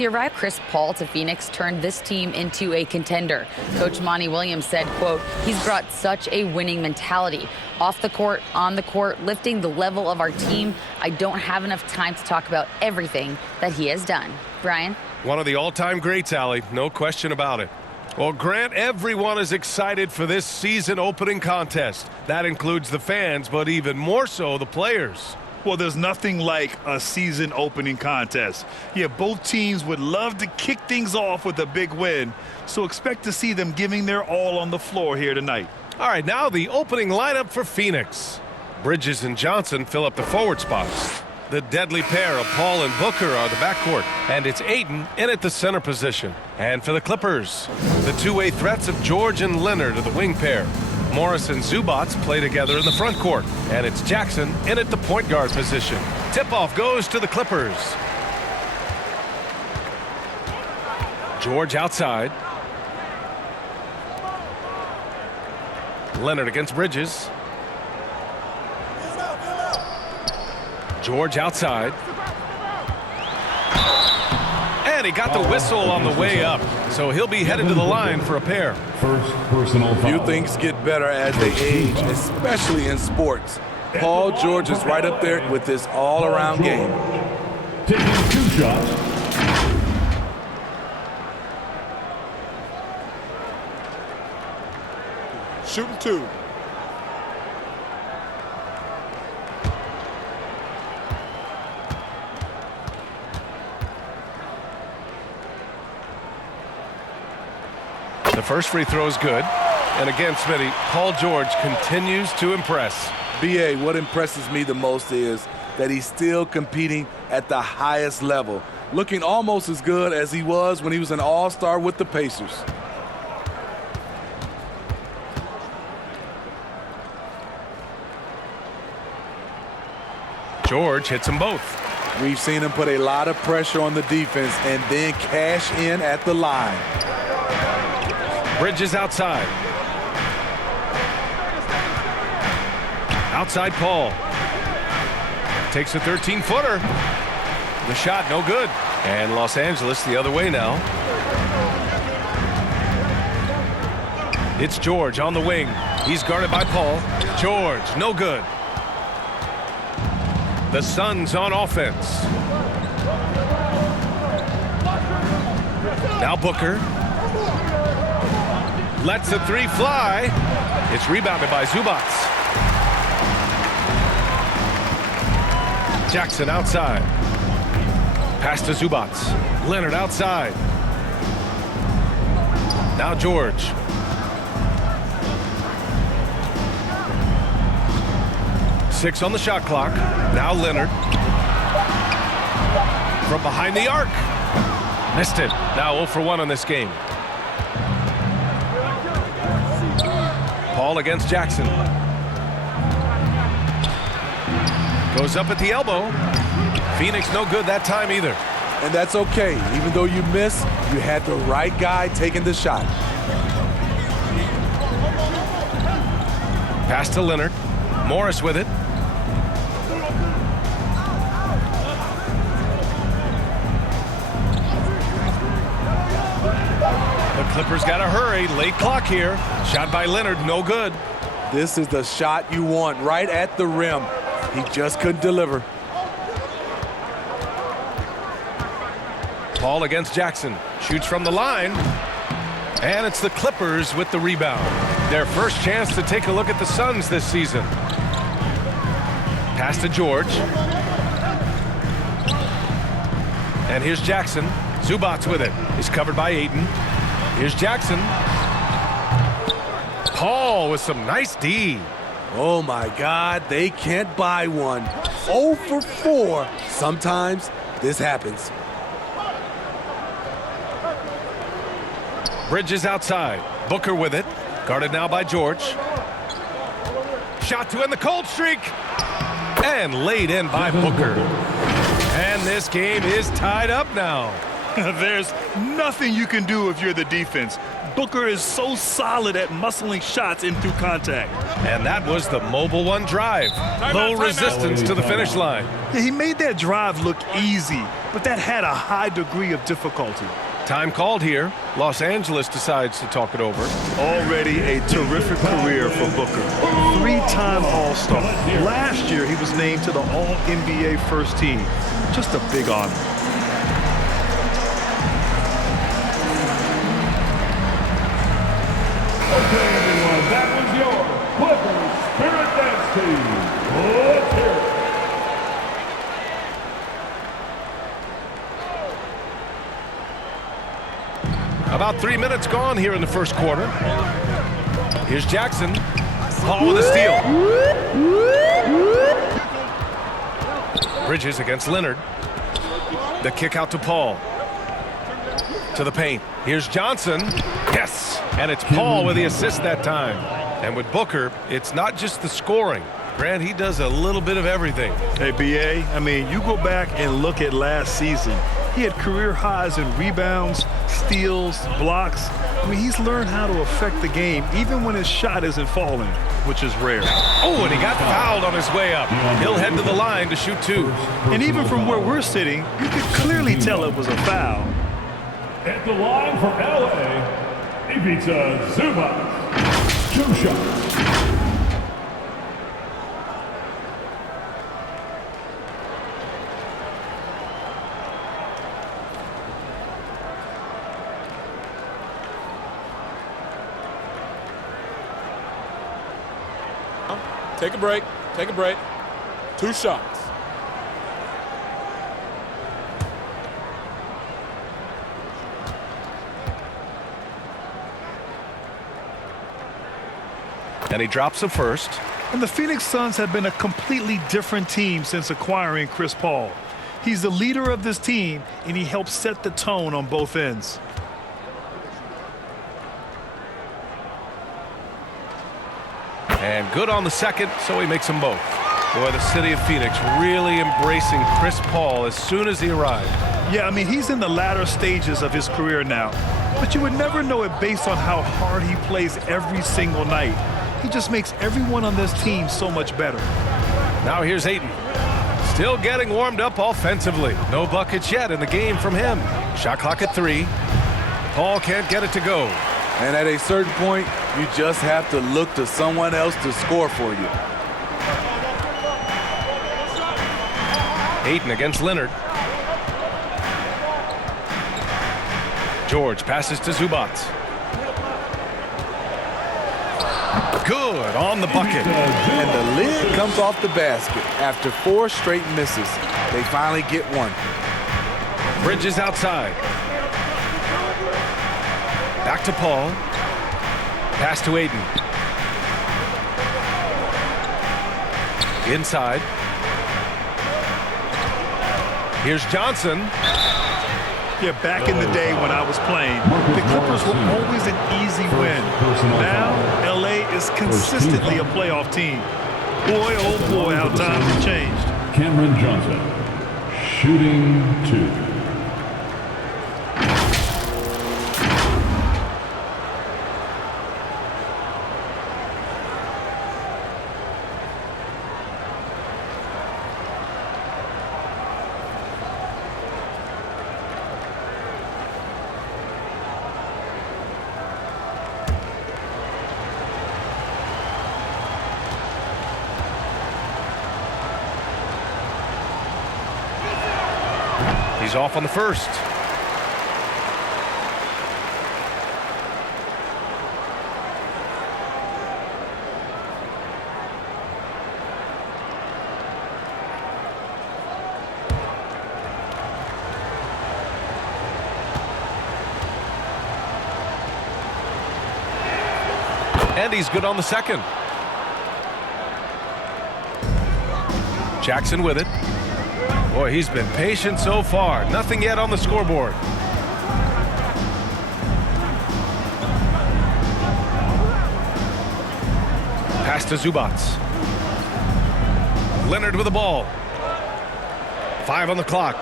The arrival of Chris Paul to Phoenix turned this team into a contender. Coach Monty Williams said, quote, he's brought such a winning mentality. Off the court, on the court, lifting the level of our team. I don't have enough time to talk about everything that he has done. Brian? One of the all-time greats, Allie. No question about it. Well, Grant, everyone is excited for this season opening contest. That includes the fans, but even more so the players. Well, there's nothing like a season opening contest. Yeah, both teams would love to kick things off with a big win, so expect to see them giving their all on the floor here tonight. All right, now the opening lineup for Phoenix. Bridges and Johnson fill up the forward spots. The deadly pair of Paul and Booker are the backcourt, and it's Ayton in at the center position. And for the Clippers, the two-way threats of George and Leonard are the wing pair. Morris and Zubats play together in the front court, and it's Jackson in at the point guard position. Tip-off goes to the Clippers. George outside. Leonard against Bridges. George outside. And he got the whistle on the way up, so he'll be headed to the line for a pair. First personal foul. Few things get better as they age, especially in sports. Paul George is right up there with this all-around game. Taking 2 shots. Shooting 2. The first free throw is good. And again, Smitty, Paul George continues to impress. B.A., what impresses me the most is that he's still competing at the highest level, looking almost as good as he was when he was an all-star with the Pacers. George hits them both. We've seen him put a lot of pressure on the defense and then cash in at the line. Bridges outside. Outside Paul. Takes a 13-footer. The shot no good. And Los Angeles the other way now. It's George on the wing. He's guarded by Paul. George, no good. The Suns on offense. Now Booker. Lets the three fly. It's rebounded by Zubats. Jackson outside. Pass to Zubats. Leonard outside. Now George. Six on the shot clock. Now Leonard. From behind the arc. Missed it. Now 0 for 1 on this game. Paul against Jackson. Goes up at the elbow. Phoenix no good that time either. And that's okay. Even though you miss, you had the right guy taking the shot. Pass to Leonard. Morris with it. The Clippers got to hurry. Late clock here. Shot by Leonard, no good. This is the shot you want, right at the rim. He just couldn't deliver. Paul against Jackson. Shoots from the line. And it's the Clippers with the rebound. Their first chance to take a look at the Suns this season. Pass to George. And here's Jackson. Zubats with it. He's covered by Ayton. Here's Jackson. Paul with some nice D. Oh my God, they can't buy one. 0 for 4. Sometimes this happens. Bridges outside. Booker with it. Guarded now by George. Shot to end the cold streak. And laid in by Booker. And this game is tied up now. There's nothing you can do if you're the defense. Booker is so solid at muscling shots in through contact. And that was the Mobile One drive. Low resistance to the finish line. Yeah, he made that drive look easy, but that had a high degree of difficulty. Time called here. Los Angeles decides to talk it over. Already a terrific career for Booker. 3-time All-Star. Last year, he was named to the All-NBA first team. Just a big honor. Okay, everyone, that was your Clippers Spirit Dance Team. Let's hear it. About 3 minutes gone here in the first quarter. Here's Jackson. Paul with a steal. Bridges against Leonard. The kick out to Paul. To the paint. Here's Johnson. Yes! And it's Paul with the assist that time. And with Booker, it's not just the scoring. Grant, he does a little bit of everything. Hey, B.A., I mean, you go back and look at last season. He had career highs in rebounds, steals, blocks. I mean, he's learned how to affect the game even when his shot isn't falling, which is rare. Oh, and he got fouled on his way up. He'll head to the line to shoot 2. And even from where we're sitting, you could clearly tell it was a foul. At the line for LA, Ivica Zubac. 2 shots. Take a break. Take a break. 2 shots. And he drops the first. And the Phoenix Suns have been a completely different team since acquiring Chris Paul. He's the leader of this team, and he helps set the tone on both ends. And good on the second, so he makes them both. Boy, the city of Phoenix really embracing Chris Paul as soon as he arrived. Yeah, I mean, he's in the latter stages of his career now. But you would never know it based on how hard he plays every single night. He just makes everyone on this team so much better. Now here's Ayton. Still getting warmed up offensively. No buckets yet in the game from him. Shot clock at 3. Paul can't get it to go. And at a certain point, you just have to look to someone else to score for you. Ayton against Leonard. George passes to Zubac. Good on the bucket. And the lid comes off the basket. After 4 straight misses, they finally get one. Bridges outside. Back to Paul. Pass to Ayton. Inside. Here's Johnson. Yeah, back in the day when I was playing, the Clippers were always an easy win. Now, LA is consistently a playoff team. Boy, oh boy, how times have changed. Cameron Johnson, shooting 2. He's off on the first. And he's good on the second. Jackson with it. Boy, he's been patient so far. Nothing yet on the scoreboard. Pass to Zubac. Leonard with the ball. 5 on the clock.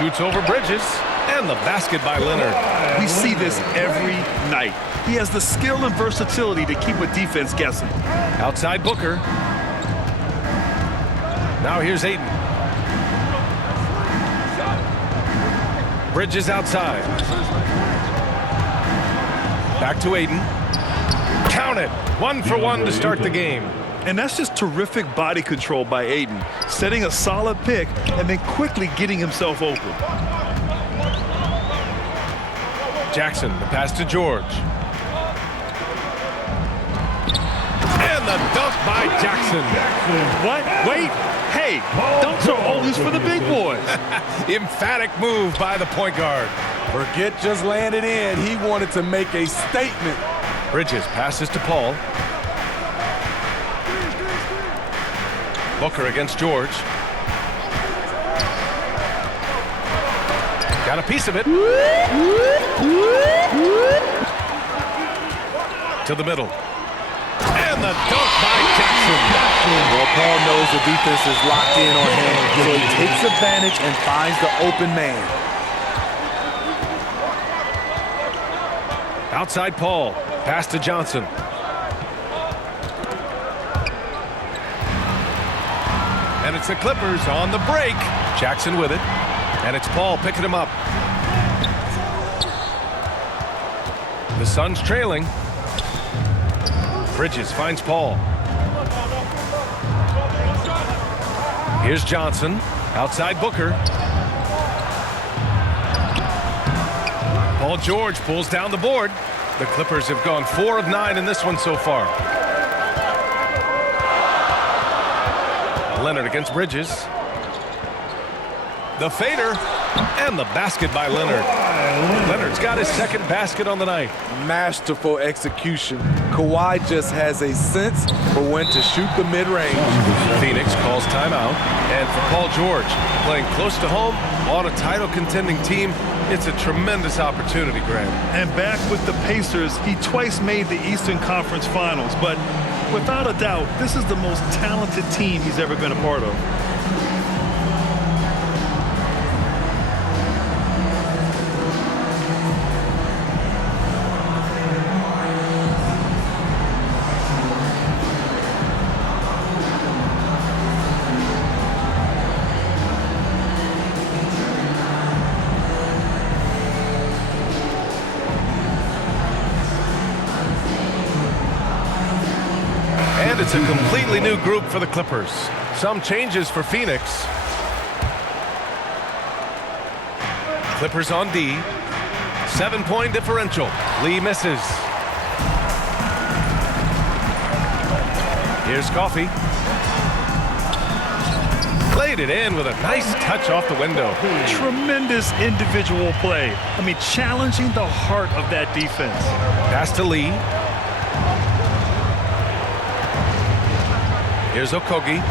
shoots over Bridges, and the basket by Leonard. We see this every night. He has the skill and versatility to keep a defense guessing. Outside Booker. Now here's Ayton. Bridges outside. Back to Ayton. Count it. 1 for 1 to start the game. And that's just terrific body control by Ayton, setting a solid pick and then quickly getting himself open. Jackson, the pass to George. And the dunk by Jackson. What? Wait. Hey, dunks are always for the big boys. Emphatic move by the point guard. Forget just laying it in. He wanted to make a statement. Bridges passes to Paul. Booker against George. Got a piece of it. To the middle. And the dunk by Jackson. Well, Paul knows the defense is locked in on him, so he takes advantage and finds the open man. Outside Paul. Pass to Johnson. And it's the Clippers on the break. Jackson with it. And it's Paul picking him up. The Suns trailing. Bridges finds Paul. Here's Johnson. Outside Booker. Paul George pulls down the board. The Clippers have gone 4 of 9 in this one so far. Leonard against Bridges. The fader. And the basket by Leonard. Leonard's got his second basket on the night. Masterful execution. Kawhi just has a sense for when to shoot the mid-range. Phoenix calls timeout. And for Paul George, playing close to home on a title-contending team, it's a tremendous opportunity, Graham. And back with the Pacers, he twice made the Eastern Conference Finals. But without a doubt, this is the most talented team he's ever been a part of. It's a completely new group for the Clippers. Some changes for Phoenix. Clippers on D. 7-point differential. Lee misses. Here's Coffey. Laid it in with a nice touch off the window. Tremendous individual play. I mean, challenging the heart of that defense. Pass to Lee. Here's Okogie.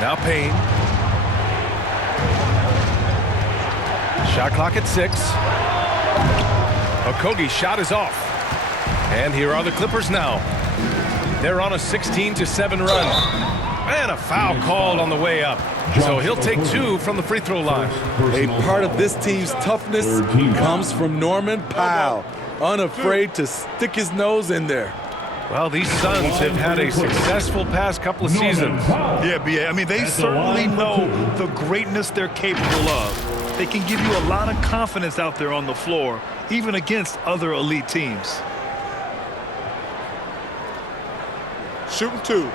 Now Payne. Shot clock at 6. Okogie's shot is off. And here are the Clippers now. They're on a 16-7 run. And a foul called on the way up. So he'll take 2 from the free throw line. A part of this team's toughness comes from Norman Powell. Unafraid to stick his nose in there. Well, these Suns have had a successful past couple of seasons. Yeah, B.A. I mean, they certainly know the greatness they're capable of. They can give you a lot of confidence out there on the floor, even against other elite teams. Shooting 2.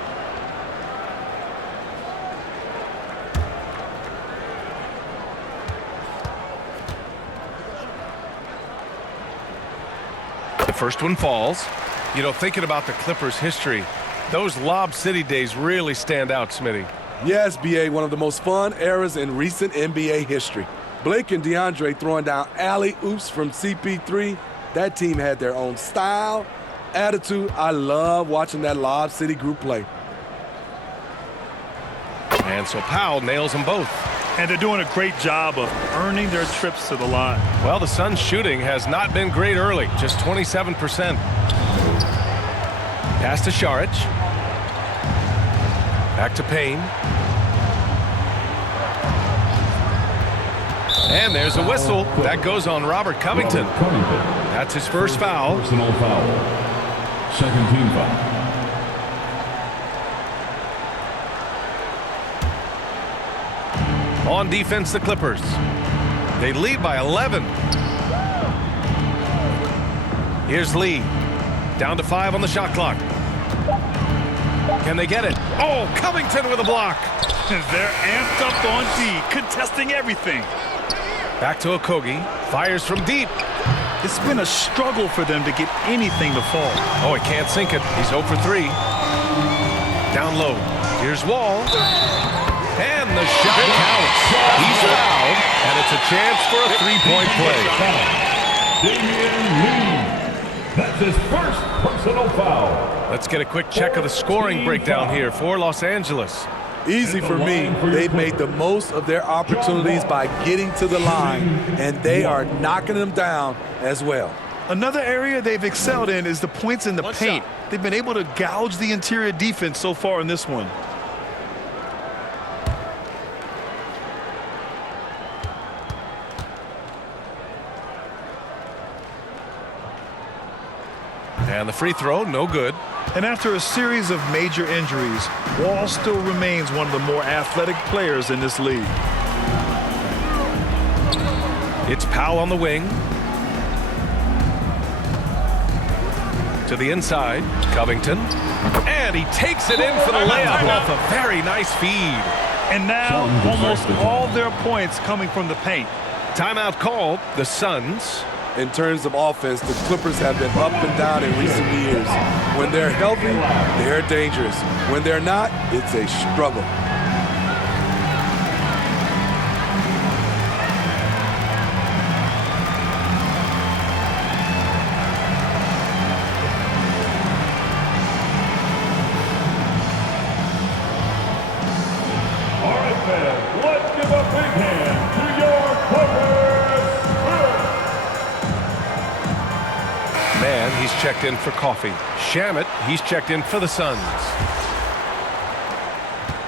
The first one falls. You know, thinking about the Clippers' history, those Lob City days really stand out, Smitty. Yes, B.A., one of the most fun eras in recent NBA history. Blake and DeAndre throwing down alley-oops from CP3. That team had their own style, attitude. I love watching that Lob City group play. And so Powell nails them both. And they're doing a great job of earning their trips to the line. Well, the Suns' shooting has not been great early, just 27%. Pass to Šarić. Back to Payne. And there's a whistle. That goes on Robert Covington. That's his first foul. Personal foul. Second team foul. On defense, the Clippers. They lead by 11. Here's Lee. Down to 5 on the shot clock. Can they get it? Oh, Covington with a block. They're amped up on D, contesting everything. Back to Okogie. Fires from deep. It's been a struggle for them to get anything to fall. Oh, he can't sink it. He's 0 for 3. Down low. Here's Wall. And the shot counts. He's fouled, and it's a chance for a three-point play. Damian Lee. That's his first personal foul. Let's get a quick check of the scoring breakdown here for Los Angeles. Easy for me. They've made the most of their opportunities by getting to the line, and they are knocking them down as well. Another area they've excelled in is the points in the paint. They've been able to gouge the interior defense so far in this one. And the free throw, no good. And after a series of major injuries, Wall still remains one of the more athletic players in this league. It's Powell on the wing. To the inside, Covington. And he takes it in for the layup off a very nice feed. And now almost all their points coming from the paint. Timeout called, the Suns. In terms of offense, the Clippers have been up and down in recent years. When they're healthy, they're dangerous. When they're not, it's a struggle. All right, fans, let's give a big hand to your Clippers Spirit. Man, he's checked in for coffee. Shamet, he's checked in for the Suns.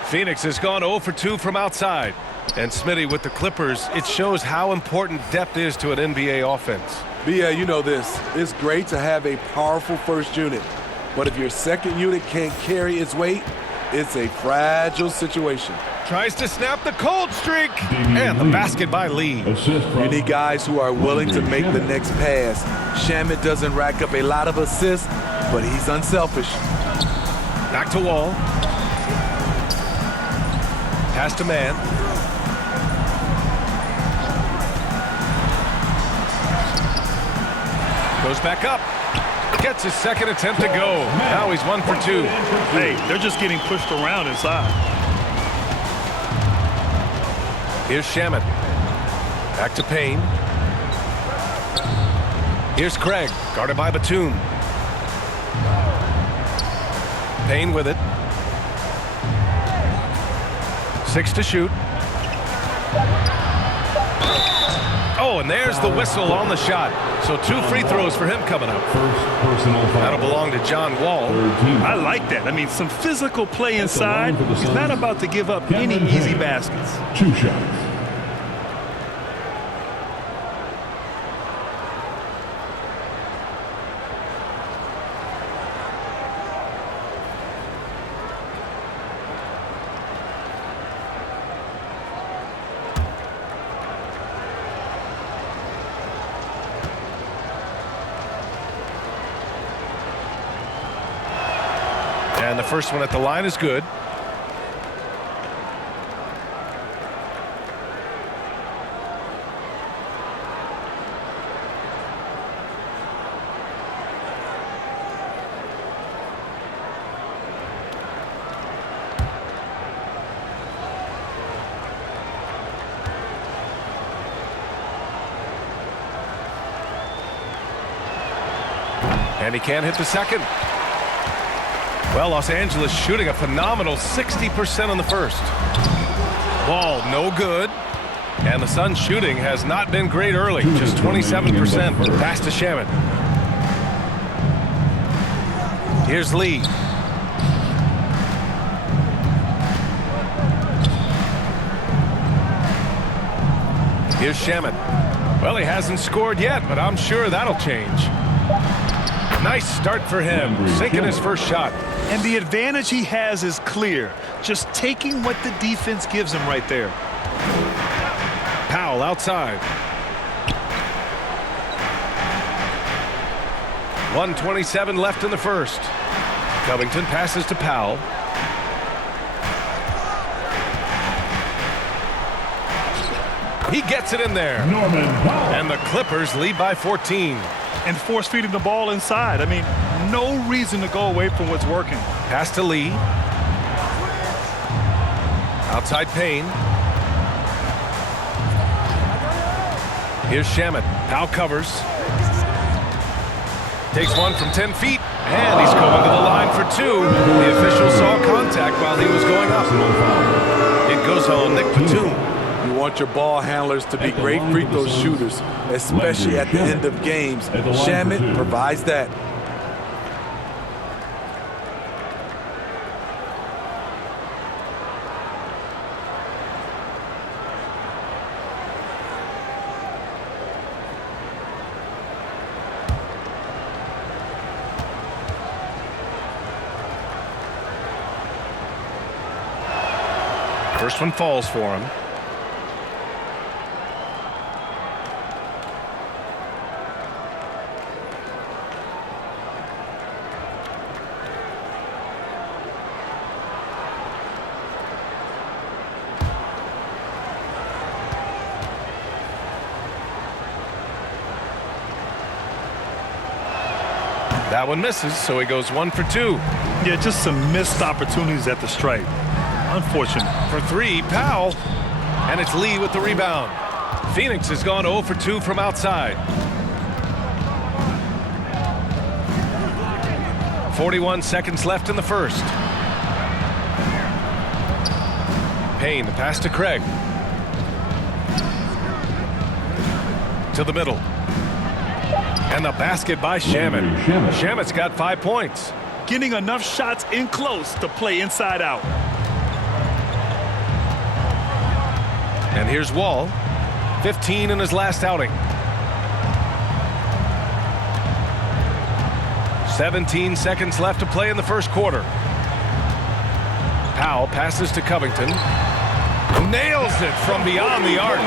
Phoenix has gone 0 for 2 from outside. And Smitty with the Clippers, it shows how important depth is to an NBA offense. Yeah, you know this. It's great to have a powerful first unit. But if your second unit can't carry its weight, it's a fragile situation. Tries to snap the cold streak. And the basket by Lee. You need guys who are willing to make the next pass. Shamet doesn't rack up a lot of assists, but he's unselfish. Back to Wall. Pass to Man. Goes back up. Gets his second attempt to go. Now he's 1 for 2. Hey, they're just getting pushed around inside. Here's Shamet. Back to Payne. Here's Craig, guarded by Batum. Payne with it. 6 to shoot. Oh, and there's the whistle on the shot. So 2 free throws for him coming up. First personal foul. That'll belong to John Wall. I like that. I mean, some physical play inside. He's not about to give up any easy baskets. 2 shots. And the first one at the line is good. And he can't hit the second. Well, Los Angeles shooting a phenomenal 60% on the first. Ball no good. And the Suns shooting has not been great early. Just 27%. Pass to Shamet. Here's Lee. Here's Shaman. Well, he hasn't scored yet, but I'm sure that'll change. Nice start for him, sinking his first shot. And the advantage he has is clear. Just taking what the defense gives him right there. Powell outside. 1:27 left in the first. Covington passes to Powell. He gets it in there. And the Clippers lead by 14. And force feeding the ball inside. I mean, no reason to go away from what's working. Pass to Lee. Outside Payne. Here's Shaman. Powell covers. Takes one from 10 feet. And he's going to the line for two. The official saw contact while he was going up. It goes on Nick Batum. You want your ball handlers to be great free throw shooters, especially at the end of games. Shaman provides that. First one falls for him. That one misses, so he goes 1 for 2. Yeah, just some missed opportunities at the stripe. Unfortunate. For 3, Powell. And it's Lee with the rebound. Phoenix has gone 0 for 2 from outside. 41 seconds left in the first. Payne, the pass to Craig. To the middle. And the basket by Shaman. Shaman's got 5 points. Getting enough shots in close to play inside out. And here's Wall. 15 in his last outing. 17 seconds left to play in the first quarter. Powell passes to Covington. Nails it from beyond the arc.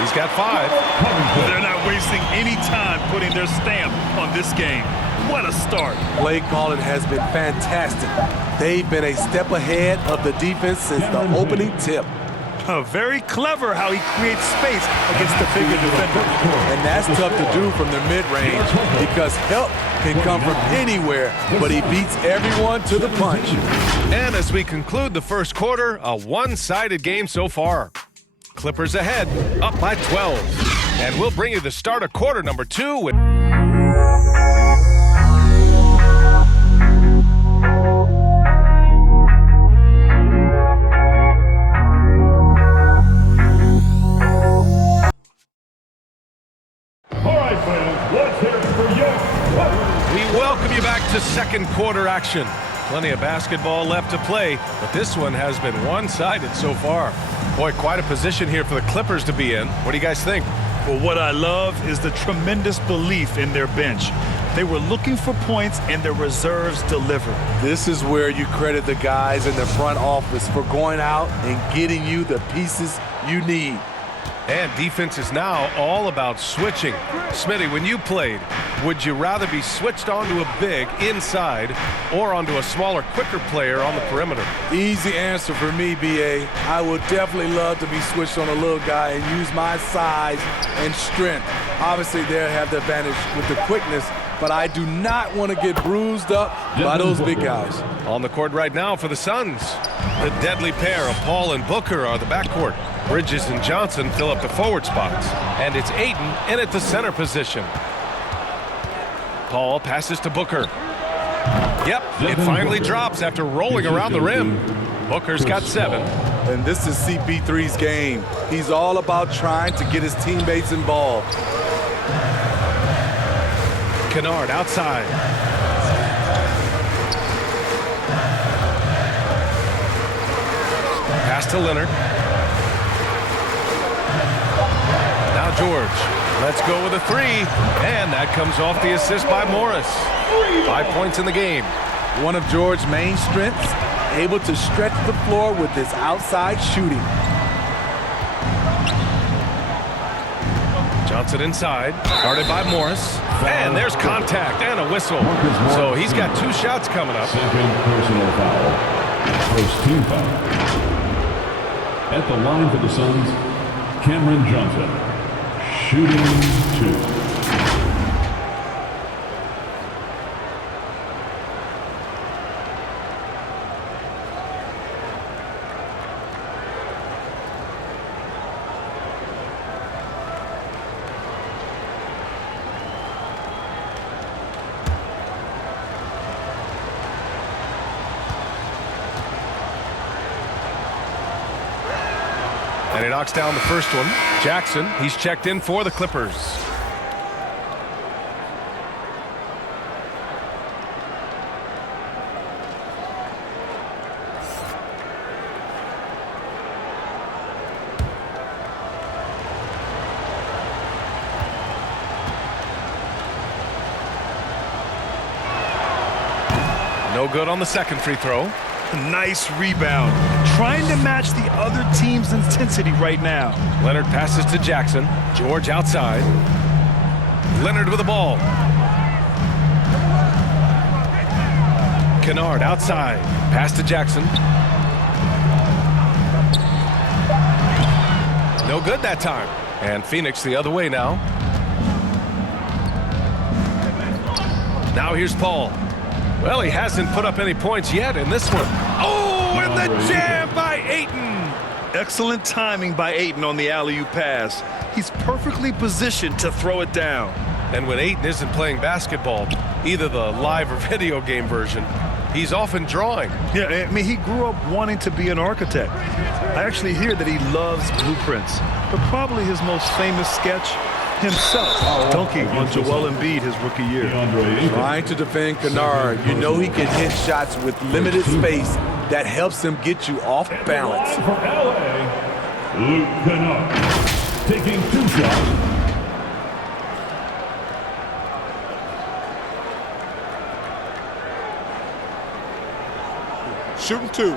He's got 5. They're not wasting any time putting their stamp on this game. What a start. Play calling has been fantastic. They've been a step ahead of the defense since the opening tip. Very clever how he creates space against the bigger defender. And that's tough to do from the mid-range because help can come from anywhere, but he beats everyone to the punch. And as we conclude the first quarter, a one-sided game so far. Clippers ahead, up by 12. And we'll bring you the start of quarter number 2 with... We welcome you back to second quarter action. Plenty of basketball left to play, but this one has been one-sided so far. Boy, quite a position here for the Clippers to be in. What do you guys think? Well, what I love is the tremendous belief in their bench. They were looking for points, and their reserves delivered. This is where you credit the guys in the front office for going out and getting you the pieces you need. And defense is now all about switching. Smitty, when you played, would you rather be switched onto a big inside or onto a smaller, quicker player on the perimeter? Easy answer for me, B.A. I would definitely love to be switched on a little guy and use my size and strength. Obviously, they'll have the advantage with the quickness, but I do not want to get bruised up by those big guys. On the court right now for the Suns, the deadly pair of Paul and Booker are the backcourt. Bridges and Johnson fill up the forward spots. And it's Ayton in at the center position. Paul passes to Booker. Yep, it finally drops after rolling around the rim. Booker's got 7. And this is CP3's game. He's all about trying to get his teammates involved. Kennard outside. Pass to Leonard. George. Let's go with a three. And that comes off the assist by Morris. 5 points in the game. One of George's main strengths, able to stretch the floor with his outside shooting. Johnson inside, guarded by Morris. And there's contact and a whistle. So he's got 2 shots coming up. Second personal foul. First team foul. At the line for the Suns, Cameron Johnson. Shooting 2. And he knocks down the first one. Jackson, he's checked in for the Clippers. No good on the second free throw. Nice rebound. Trying to match the other team's intensity right now. Leonard passes to Jackson. George outside. Leonard with the ball. Kennard outside. Pass to Jackson. No good that time. And Phoenix the other way now. Now here's Paul. Well, he hasn't put up any points yet in this one. Oh, and the jam by Ayton. Excellent timing by Ayton on the alley-oop pass. He's perfectly positioned to throw it down. And when Ayton isn't playing basketball, either the live or video game version, he's often drawing. Yeah, I mean, he grew up wanting to be an architect. I actually hear that he loves blueprints, but probably his most famous sketch, himself dunking on Joel Embiid his rookie year. Trying to defend Kennard. You know he can hit shots with limited space. That helps him get you off balance. For LA, Luke Kennard taking 2 shots. Shooting 2.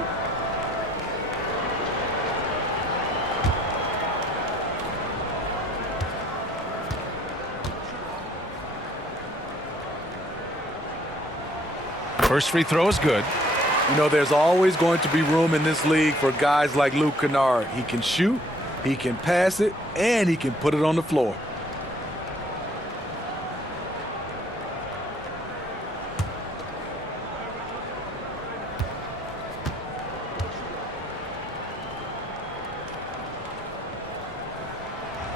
First free throw is good. You know, there's always going to be room in this league for guys like Luke Kennard. He can shoot, he can pass it, and he can put it on the floor.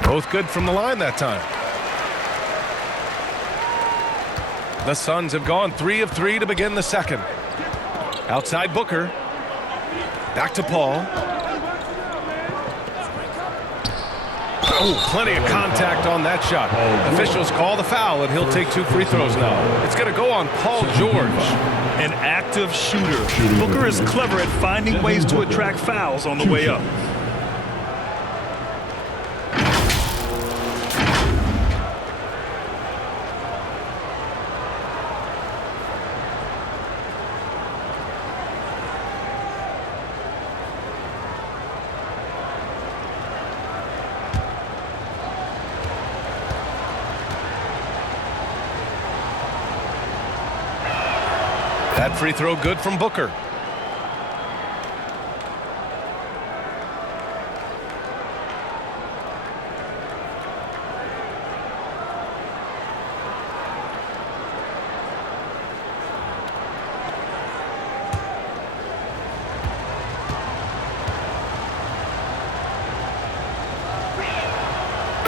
Both good from the line that time. The Suns have gone 3 of 3 to begin the second. Outside Booker. Back to Paul. Oh, plenty of contact on that shot. Officials call the foul, and he'll take 2 free throws now. It's going to go on Paul George. An active shooter. Booker is clever at finding ways to attract fouls on the way up. That free throw good from Booker.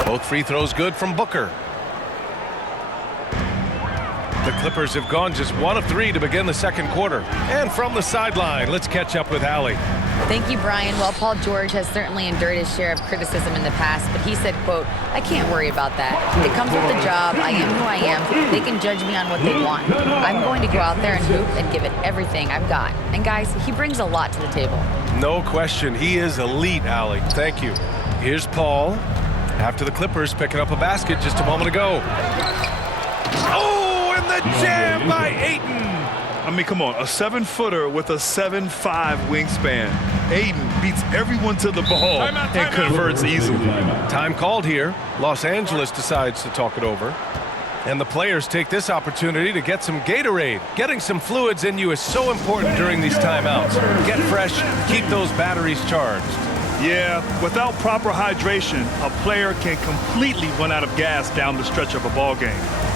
Both free throws good from Booker. The Clippers have gone just 1 of 3 to begin the second quarter. And from the sideline, let's catch up with Allie. Thank you, Brian. Well, Paul George has certainly endured his share of criticism in the past, but he said, quote, "I can't worry about that. It comes with the job. I am who I am. They can judge me on what they want. I'm going to go out there and hoop and give it everything I've got." And guys, he brings a lot to the table. No question. He is elite, Allie. Thank you. Here's Paul. After the Clippers picking up a basket just a moment ago. Oh, and the jam by Ayton. I mean, come on, a 7-footer with a 7'5" wingspan. Aiden beats everyone to the ball and converts easily. Time called here. Los Angeles decides to talk it over. And the players take this opportunity to get some Gatorade. Getting some fluids in you is so important during these timeouts. Get fresh, keep those batteries charged. Yeah, without proper hydration, a player can completely run out of gas down the stretch of a ball game.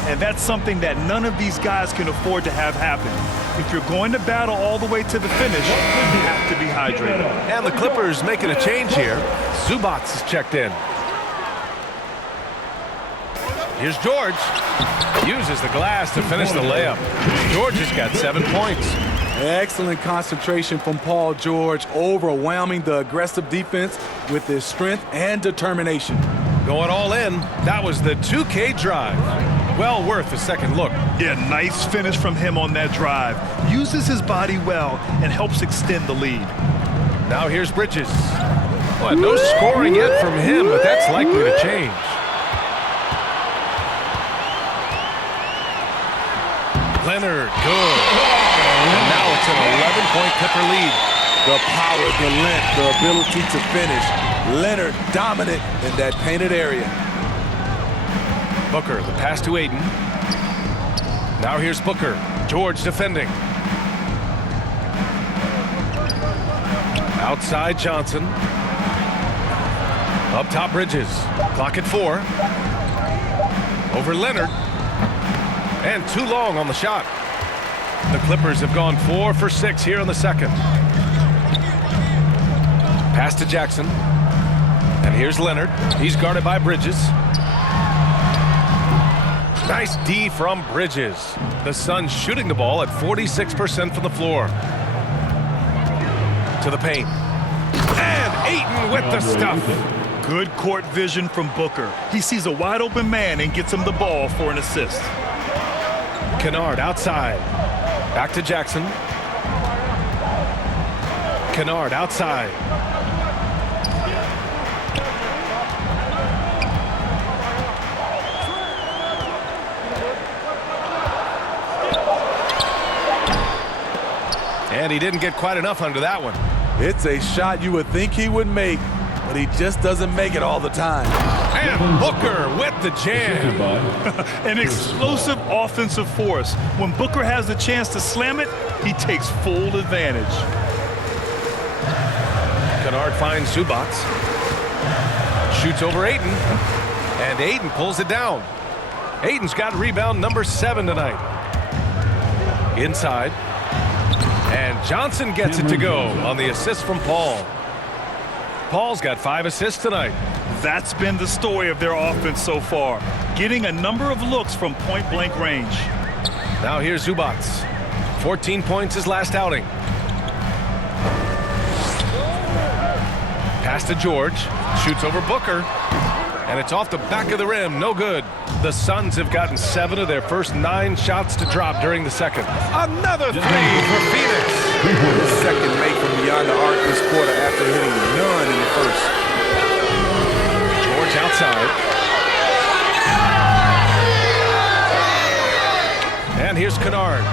And that's something that none of these guys can afford to have happen. If you're going to battle all the way to the finish, you have to be hydrated. And the Clippers making a change here. Zubac is checked in. Here's George. Uses the glass to finish the layup. George has got 7 points. Excellent concentration from Paul George, overwhelming the aggressive defense with his strength and determination. Going all in, that was the 2K drive. Well worth a second look. Yeah, nice finish from him on that drive. Uses his body well and helps extend the lead. Now here's Bridges. Well, no scoring yet from him, but that's likely to change. Leonard, good. And now it's an 11-point Clipper lead. The power, the length, the ability to finish. Leonard dominant in that painted area. Booker, the pass to Ayton. Now here's Booker. George defending. Outside Johnson. Up top Bridges. Clock at 4. Over Leonard. And too long on the shot. The Clippers have gone 4 for 6 here in the second. Pass to Jackson. And here's Leonard. He's guarded by Bridges. Nice D from Bridges. The Suns shooting the ball at 46% from the floor. To the paint. And Ayton with the stuff. Good court vision from Booker. He sees a wide open man and gets him the ball for an assist. Kennard outside. Back to Jackson. Kennard outside. And he didn't get quite enough under that one. It's a shot you would think he would make, but he just doesn't make it all the time. And Booker with the jam. An explosive offensive force. When Booker has the chance to slam it, he takes full advantage. Kennard finds Zubac. Shoots over Ayton. And Ayton pulls it down. Ayton's got rebound number 7 tonight. Inside. And Johnson gets it to go on the assist from Paul. Paul's got 5 assists tonight. That's been the story of their offense so far, getting a number of looks from point-blank range. Now here's Zubac. 14 points his last outing. Pass to George. Shoots over Booker. And it's off the back of the rim. No good. The Suns have gotten 7 of their first 9 shots to drop during the second. Another 3 for Phoenix. The second make from beyond the arc this quarter after hitting none in the first. George outside. And here's Kennard.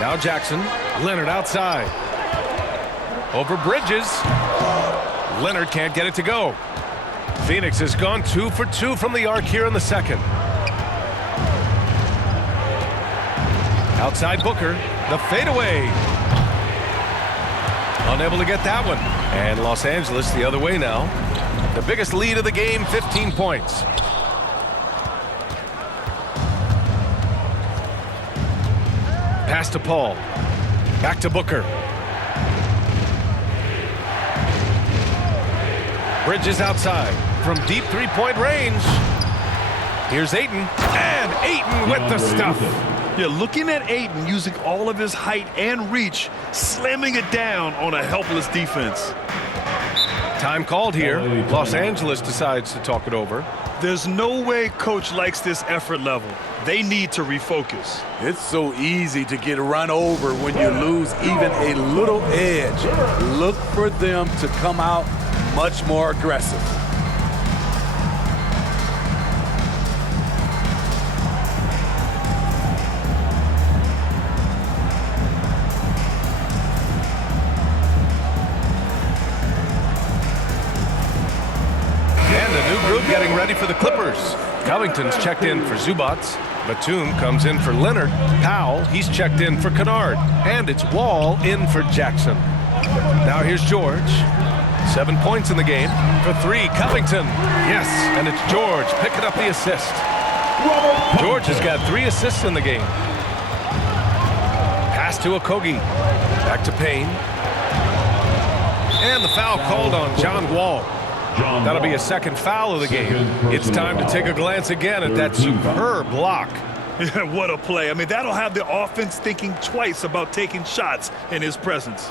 Now Jackson. Leonard outside. Over Bridges. Leonard can't get it to go. Phoenix has gone 2 for 2 from the arc here in the second. Outside Booker. The fadeaway. Unable to get that one. And Los Angeles the other way now. The biggest lead of the game, 15 points. Pass to Paul. Back to Booker. Bridges outside from deep 3-point range. Here's Ayton. And Ayton with the stuff. Yeah, looking at Ayton using all of his height and reach, slamming it down on a helpless defense. Time called here. Los Angeles decides to talk it over. There's no way coach likes this effort level. They need to refocus. It's so easy to get run over when you lose even a little edge. Look for them to come out much more aggressive. Getting ready for the Clippers. Covington's checked in for Zubats. Batum comes in for Leonard. Powell, he's checked in for Kennard. And it's Wall in for Jackson. Now here's George. 7 points in the game. For 3, Covington. Yes, and it's George picking up the assist. George has got 3 assists in the game. Pass to Okogie. Back to Payne. And the foul called on John Wall. That'll be a second foul of the game. It's time to take a glance again at that superb block. Yeah, what a play. I mean, that'll have the offense thinking twice about taking shots in his presence.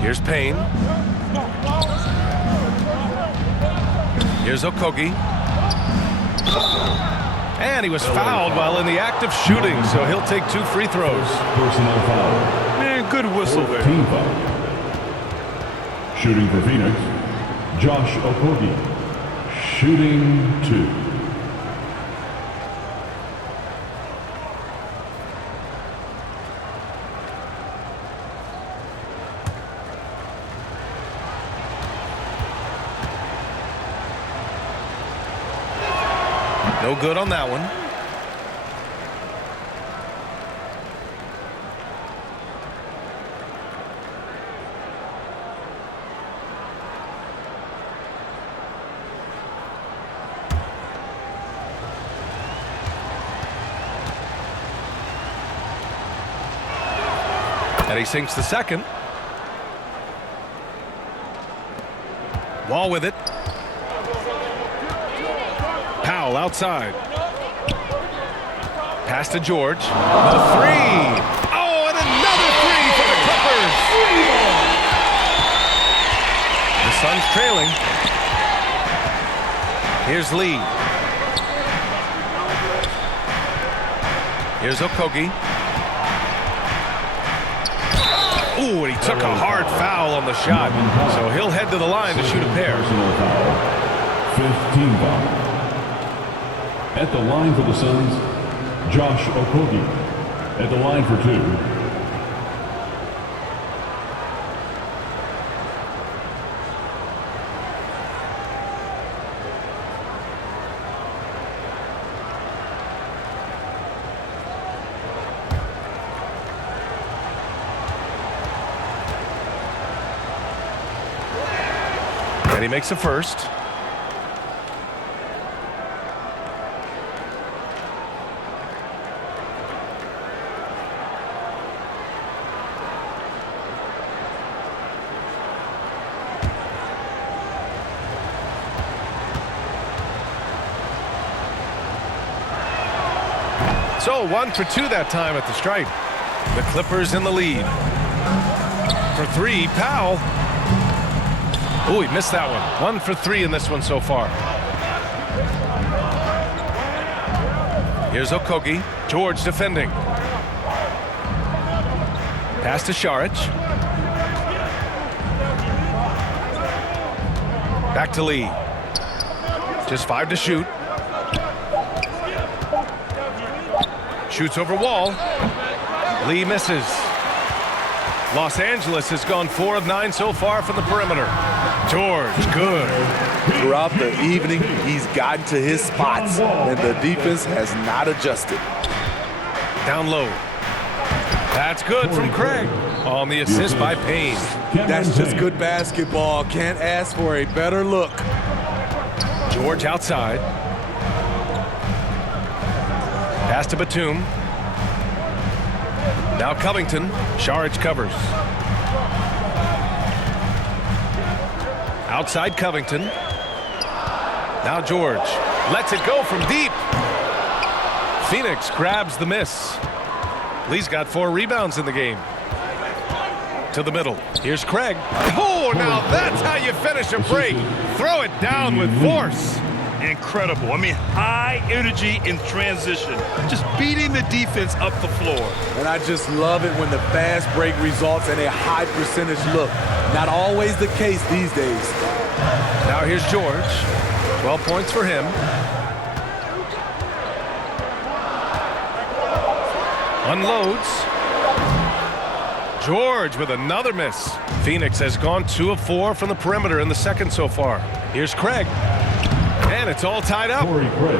Here's Payne. Here's Okogie. And he was fouled while in the act of shooting, so he'll take 2 free throws. Personal foul. Man, good whistle there. Team foul. Shooting for Phoenix, Josh Okogie. Shooting 2. No good on that one. And he sinks the second. Wall with it. Powell outside. Pass to George. The 3. Oh, and another 3 for the Clippers. The Suns trailing. Here's Lee. Here's Okogie. Ooh, and he took a hard foul on the shot. So he'll head to the line to shoot a pair. 15 foul. At the line for the Suns, Josh Okogie. At the line for 2. And he makes a first. So 1 for 2 that time at the stripe. The Clippers in the lead. For 3, Powell. Oh, he missed that one. 1 for 3 in this one so far. Here's Okogie. George defending. Pass to Saric. Back to Lee. Just 5 to shoot. Shoots over Wall. Lee misses. Los Angeles has gone 4 of 9 so far from the perimeter. George, good. Throughout the evening, he's gotten to his spots, and the defense has not adjusted. Down low. That's good from Craig on the assist by Payne. That's just good basketball. Can't ask for a better look. George outside. Pass to Batum. Now Covington. Saric covers. Outside Covington. Now George lets it go from deep. Phoenix grabs the miss. Lee's got 4 rebounds in the game. To the middle. Here's Craig. Oh, now that's how you finish a break. Throw it down with force. incredible. I mean, high energy in transition, just beating the defense up the floor. And I just love it when the fast break results in a high percentage look. Not always the case these days. Now here's George. 12 points for him. Unloads. George with another miss. Phoenix has gone 2 of 4 from the perimeter in the second so far. Here's Craig. And it's all tied up.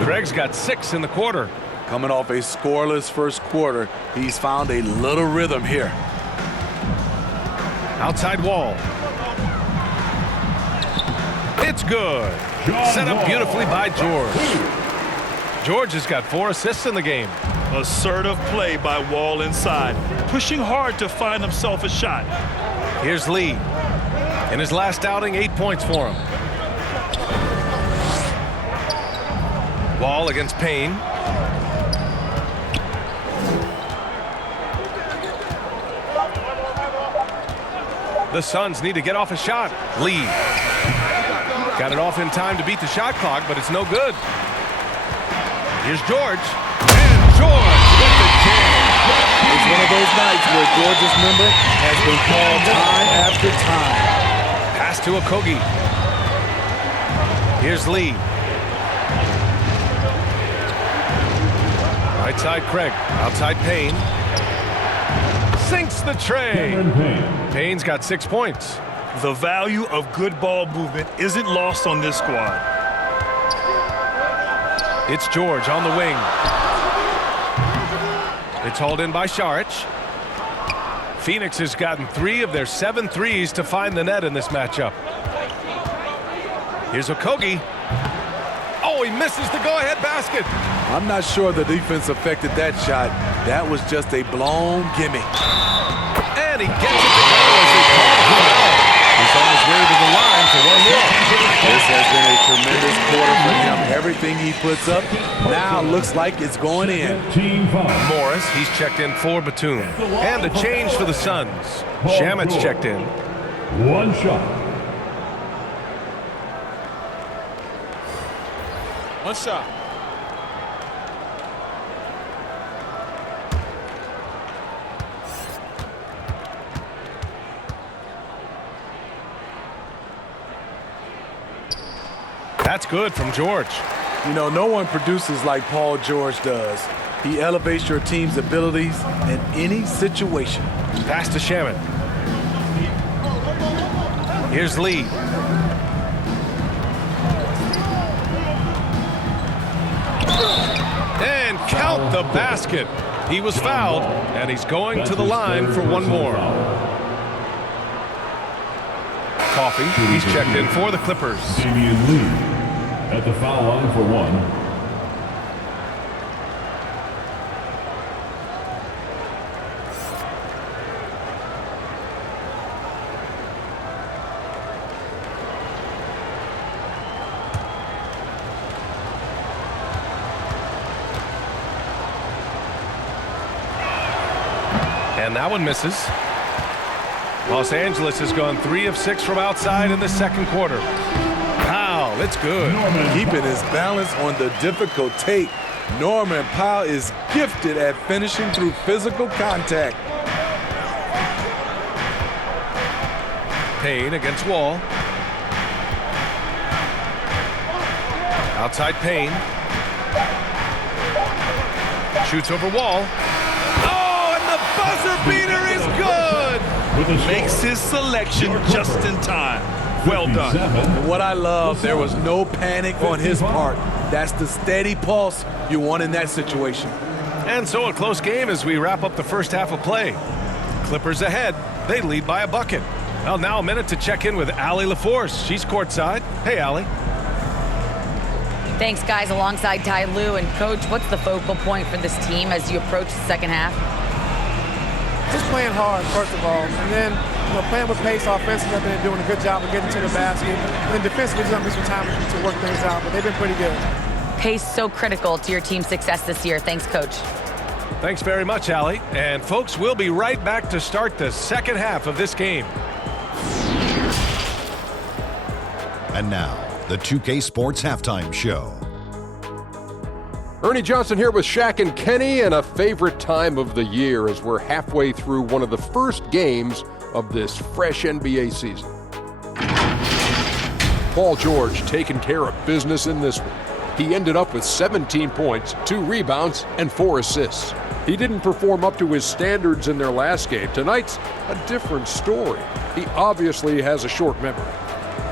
Craig's got 6 in the quarter. Coming off a scoreless first quarter, he's found a little rhythm here. Outside Wall. It's good. Set up beautifully by George. George has got 4 assists in the game. Assertive play by Wall inside, pushing hard to find himself a shot. Here's Lee. In his last outing, 8 points for him. Wall against Payne. The Suns need to get off a shot. Lee. Got it off in time to beat the shot clock, but it's no good. Here's George. And George with the jam. It's one of those nights where George's number has been called time after time. Pass to Okogie. Here's Lee. Right side Craig. Outside Payne. Sinks the tray. Payne's got 6 points. The value of good ball movement isn't lost on this squad. It's George on the wing. It's hauled in by Saric. Phoenix has gotten 3 of their 7 threes to find the net in this matchup. Here's Okogie. Oh, he misses the go-ahead basket. I'm not sure the defense affected that shot. That was just a blown gimme. And he gets it to go as they call the foul. He's on his way to the line for one more. This has been a tremendous quarter for him. Everything he puts up now looks like it's going in. Morris, he's checked in for Batum. And a change for the Suns. Shamit's checked in. 1 shot. One shot. That's good from George. You know, no one produces like Paul George does. He elevates your team's abilities in any situation. Pass to Shamit. Here's Lee. And count the basket. He was fouled, and he's going to the line for one more. Coffee, he's checked in for the Clippers. Damian Lee at the foul line for 1. And that one misses. Los Angeles has gone 3 of 6 from outside in the second quarter. Powell, it's good. Keeping his balance on the difficult take. Norman Powell is gifted at finishing through physical contact. Payne against Wall. Outside Payne. Shoots over Wall. Oh, and the buzzer beater is good! Makes his selection just in time. Well done. And what I love, there was no panic on his part. That's the steady pulse you want in that situation. And so a close game as we wrap up the first half of play. Clippers ahead. They lead by a bucket. Well, now a minute to check in with Allie LaForce. She's courtside. Hey, Allie. Thanks, guys, alongside Ty Lue. And, Coach, what's the focal point for this team as you approach the second half? Just playing hard, first of all, and then playing with pace offensively. I've been doing a good job of getting to the basket. And then defensively, just having some time to work things out, but they've been pretty good. Pace so critical to your team's success this year. Thanks, Coach. Thanks very much, Allie. And, folks, we'll be right back to start the second half of this game. And now, the 2K Sports Halftime Show. Ernie Johnson here with Shaq and Kenny, and a favorite time of the year as we're halfway through one of the first games of this fresh NBA season. Paul George taking care of business in this one. He ended up with 17 points, 2 rebounds, and 4 assists. He didn't perform up to his standards in their last game. Tonight's a different story. He obviously has a short memory.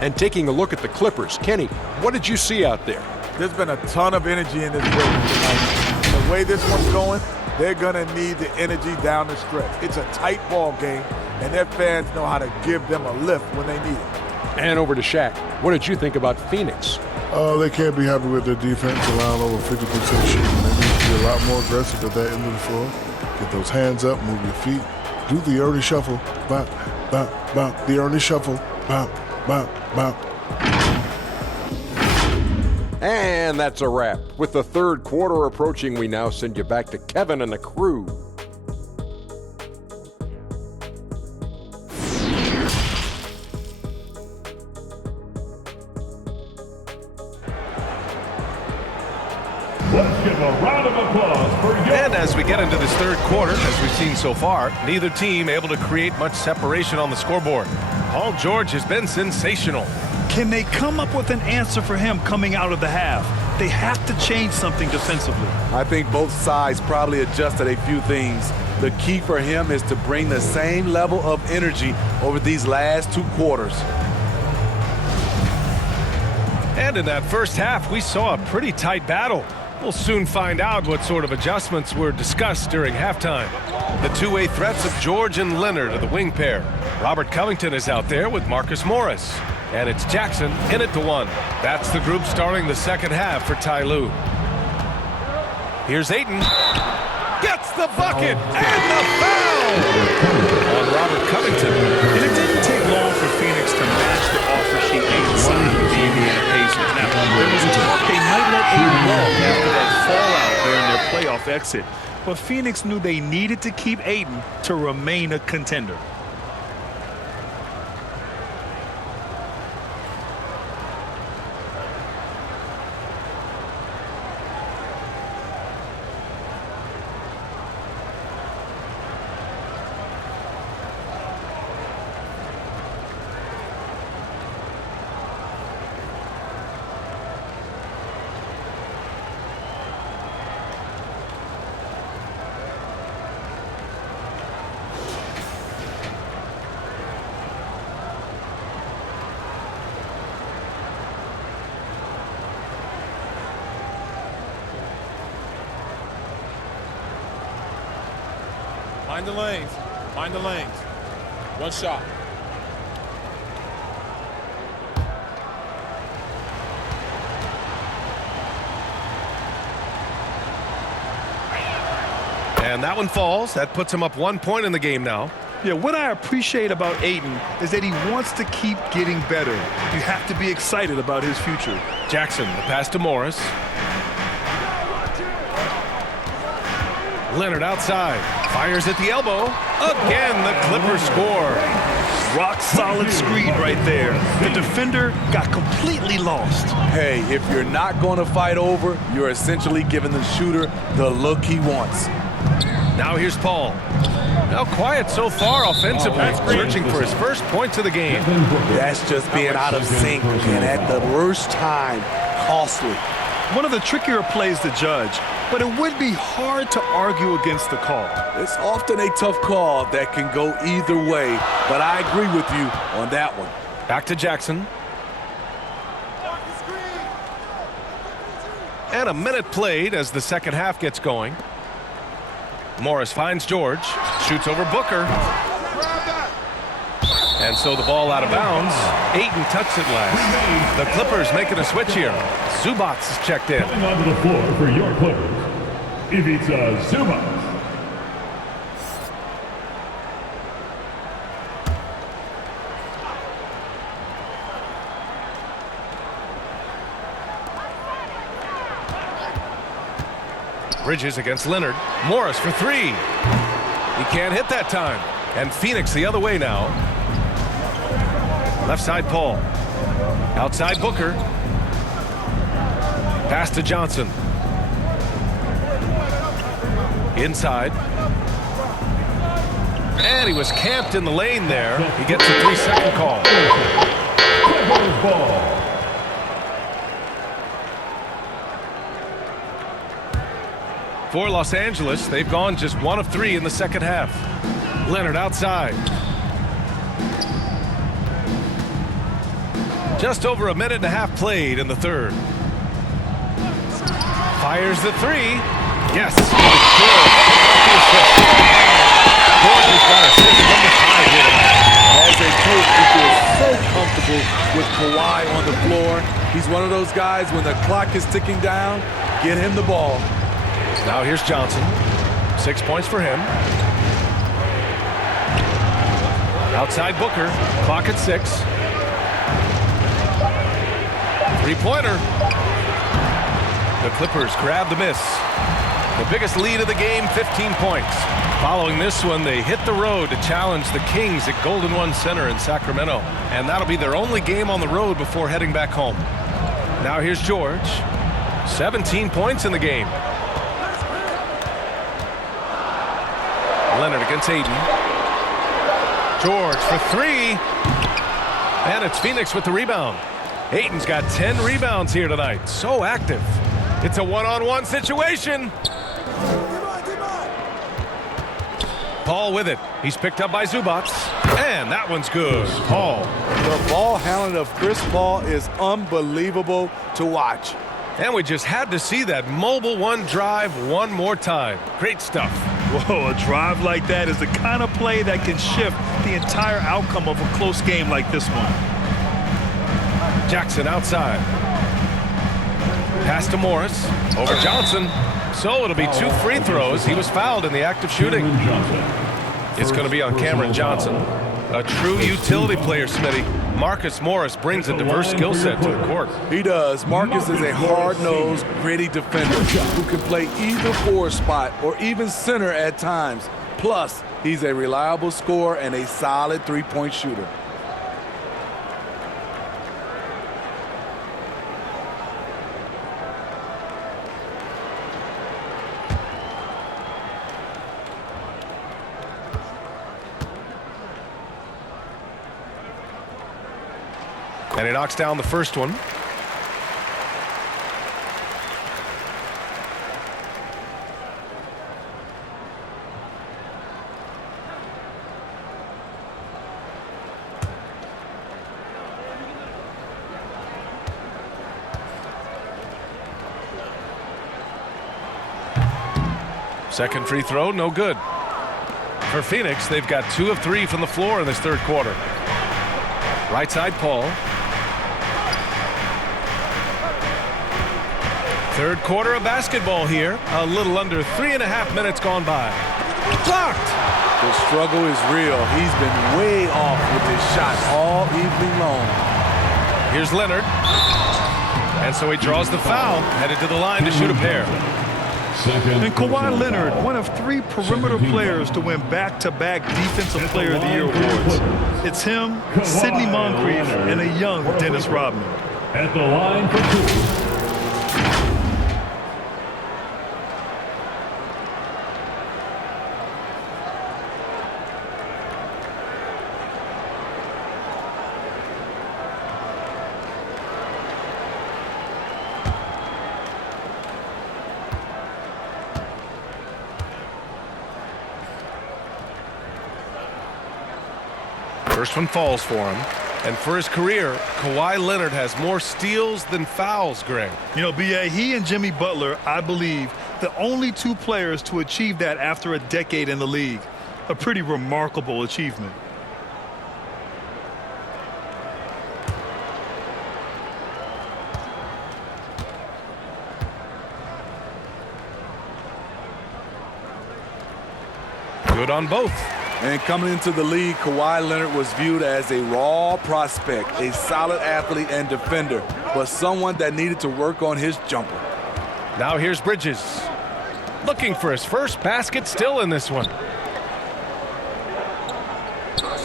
And taking a look at the Clippers, Kenny, what did you see out there? There's been a ton of energy in this building tonight. The way this one's going, they're going to need the energy down the stretch. It's a tight ball game, and their fans know how to give them a lift when they need it. And over to Shaq. What did you think about Phoenix? They can't be happy with their defense, allowing over 50% shooting. They need to be a lot more aggressive at that end of the floor. Get those hands up, move your feet. Do the Ernie shuffle. Bop, bop, bop. The Ernie shuffle. Bop, bop, bop. And that's a wrap. With the third quarter approaching, we now send you back to Kevin and the crew. Let's give a round of applause for you. And as we get into this third quarter, as we've seen so far, neither team able to create much separation on the scoreboard. Paul George has been sensational. Can they come up with an answer for him coming out of the half? They have to change something defensively. I think both sides probably adjusted a few things. The key for him is to bring the same level of energy over these last 2 quarters. And in that first half, we saw a pretty tight battle. We'll soon find out what sort of adjustments were discussed during halftime. The two-way threats of George and Leonard are the wing pair. Robert Covington is out there with Marcus Morris. And it's Jackson in it to 1. That's the group starting the second half for Ty Lue. Here's Ayton. Gets the bucket and the foul on Robert Covington. And it didn't take long for Phoenix to match the offer sheet inside of the Indiana Pacers. Now, there was talk they might let Ayton walk after that fallout during their playoff exit. But Phoenix knew they needed to keep Ayton to remain a contender. Find the lanes. Find the lanes. One shot. And that one falls. That puts him up 1 point in the game now. Yeah, what I appreciate about Ayton is that he wants to keep getting better. You have to be excited about his future. Jackson, the pass to Morris. Leonard outside. Fires at the elbow. Again, the Clippers score. Rock solid screen right there. The defender got completely lost. Hey, if you're not going to fight over, you're essentially giving the shooter the look he wants. Now here's Paul. Now quiet so far offensively, searching for his first points of the game. That's just being out of sync, and at the worst time, costly. One of the trickier plays to judge, but it would be hard to argue against the call. It's often a tough call that can go either way, but I agree with you on that one. Back to Jackson. And a minute played as the second half gets going. Morris finds George, shoots over Booker. And so the ball out of bounds. Ayton touched it last. The Clippers making a switch here. Zubac is checked in. Coming onto the floor for your Clippers, Ivica Zubac. Bridges against Leonard. Morris for 3. He can't hit that time. And Phoenix the other way now. Left side Paul. Outside Booker. Pass to Johnson. Inside. And he was camped in the lane there. He gets a 3-second call. For Los Angeles, they've gone just 1 of 3 in the second half. Leonard outside. Just over a minute and a half played in the third. Fires the 3. Yes. Gordon's got assist number 5 here tonight. As a coach, he feels so comfortable with Kawhi on the floor. He's one of those guys, when the clock is ticking down, get him the ball. Now here's Johnson. 6 points for him. Outside Booker. Clock at 6. 3-pointer. The Clippers grab the miss. The biggest lead of the game, 15 points. Following this one, they hit the road to challenge the Kings at Golden One Center in Sacramento. And that'll be their only game on the road before heading back home. Now here's George. 17 points in the game. Leonard against Aiden. George for 3. And it's Phoenix with the rebound. Aiden's got 10 rebounds here tonight. So active. It's a one-on-one situation. Paul with it. He's picked up by Zubac. And that one's good. Paul. The ball handling of Chris Paul is unbelievable to watch. And we just had to see that mobile one drive one more time. Great stuff. Whoa, a drive like that is the kind of play that can shift the entire outcome of a close game like this one. Jackson outside. Pass to Morris. Over Johnson. So it'll be 2 free throws. He was fouled in the act of shooting. It's going to be on Cameron Johnson. A true utility player, Smitty. Marcus Morris brings a diverse skill set to the court. He does. Marcus is a hard-nosed, gritty defender who can play either forward spot or even center at times. Plus, he's a reliable scorer and a solid three-point shooter. And he knocks down the first one. Second free throw, no good. For Phoenix, they've got 2 of 3 from the floor in this third quarter. Right side, Paul. Third quarter of basketball here. A little under 3.5 minutes gone by. Blocked! The struggle is real. He's been way off with his shot all evening long. Here's Leonard. And so he draws the foul, headed to the line to shoot a pair. And Kawhi Leonard, one of 3 perimeter players to win back-to-back Defensive Player of the Year awards. It's him, Sidney Moncrief, and a young Dennis Rodman. At the line for 2. First one falls for him. And for his career, Kawhi Leonard has more steals than fouls, Greg. You know, B.A., he and Jimmy Butler, I believe, the only 2 players to achieve that after a decade in the league. A pretty remarkable achievement. Good on both. And coming into the league, Kawhi Leonard was viewed as a raw prospect, a solid athlete and defender, but someone that needed to work on his jumper. Now here's Bridges. Looking for his first basket, still in this one.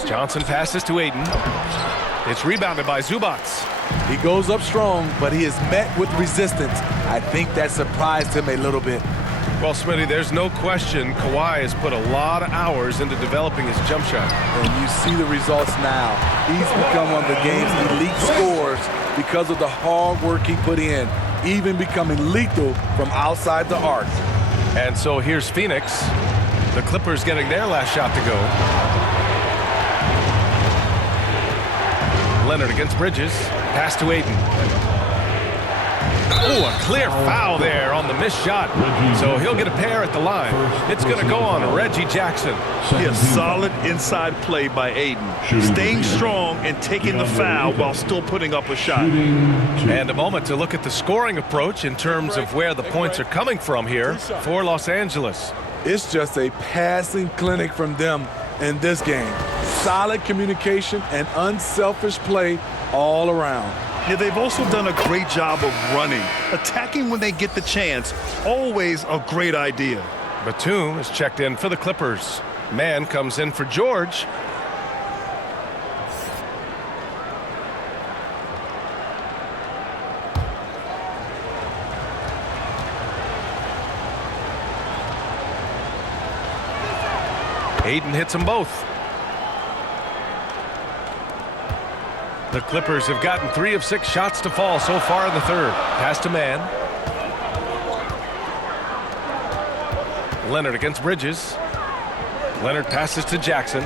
Johnson passes to Aiden. It's rebounded by Zubac. He goes up strong, but he is met with resistance. I think that surprised him a little bit. Well, Smitty, there's no question Kawhi has put a lot of hours into developing his jump shot. And you see the results now. He's become one of the game's elite scorers because of the hard work he put in, even becoming lethal from outside the arc. And so here's Phoenix. The Clippers getting their last shot to go. Leonard against Bridges. Pass to Ayton. Oh, a clear foul there on the missed shot. So he'll get a pair at the line. It's going to go on Reggie Jackson. Yeah, solid inside play by Aiden. Staying strong and taking the foul while still putting up a shot. And a moment to look at the scoring approach in terms of where the points are coming from here for Los Angeles. It's just a passing clinic from them in this game. Solid communication and unselfish play all around. Yeah, they've also done a great job of running. Attacking when they get the chance, always a great idea. Batum is checked in for the Clippers. Man comes in for George. Ayton hits them both. The Clippers have gotten 3 of 6 shots to fall so far in the third. Pass to Man. Leonard against Bridges. Leonard passes to Jackson.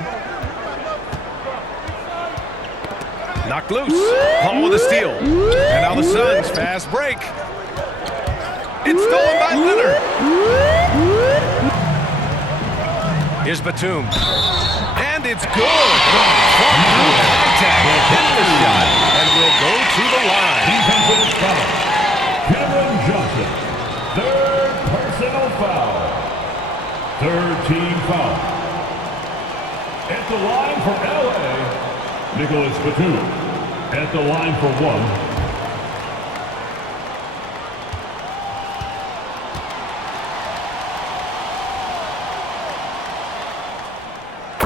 Knocked loose. Paul with a steal. And now the Suns fast break. It's stolen by Leonard. Here's Batum. And it's good. Contact. Hit the shot. And will go to the line. Defensive foul. Cameron Johnson. Third personal foul. Third team foul. At the line for LA, Nicholas Batum. At the line for 1.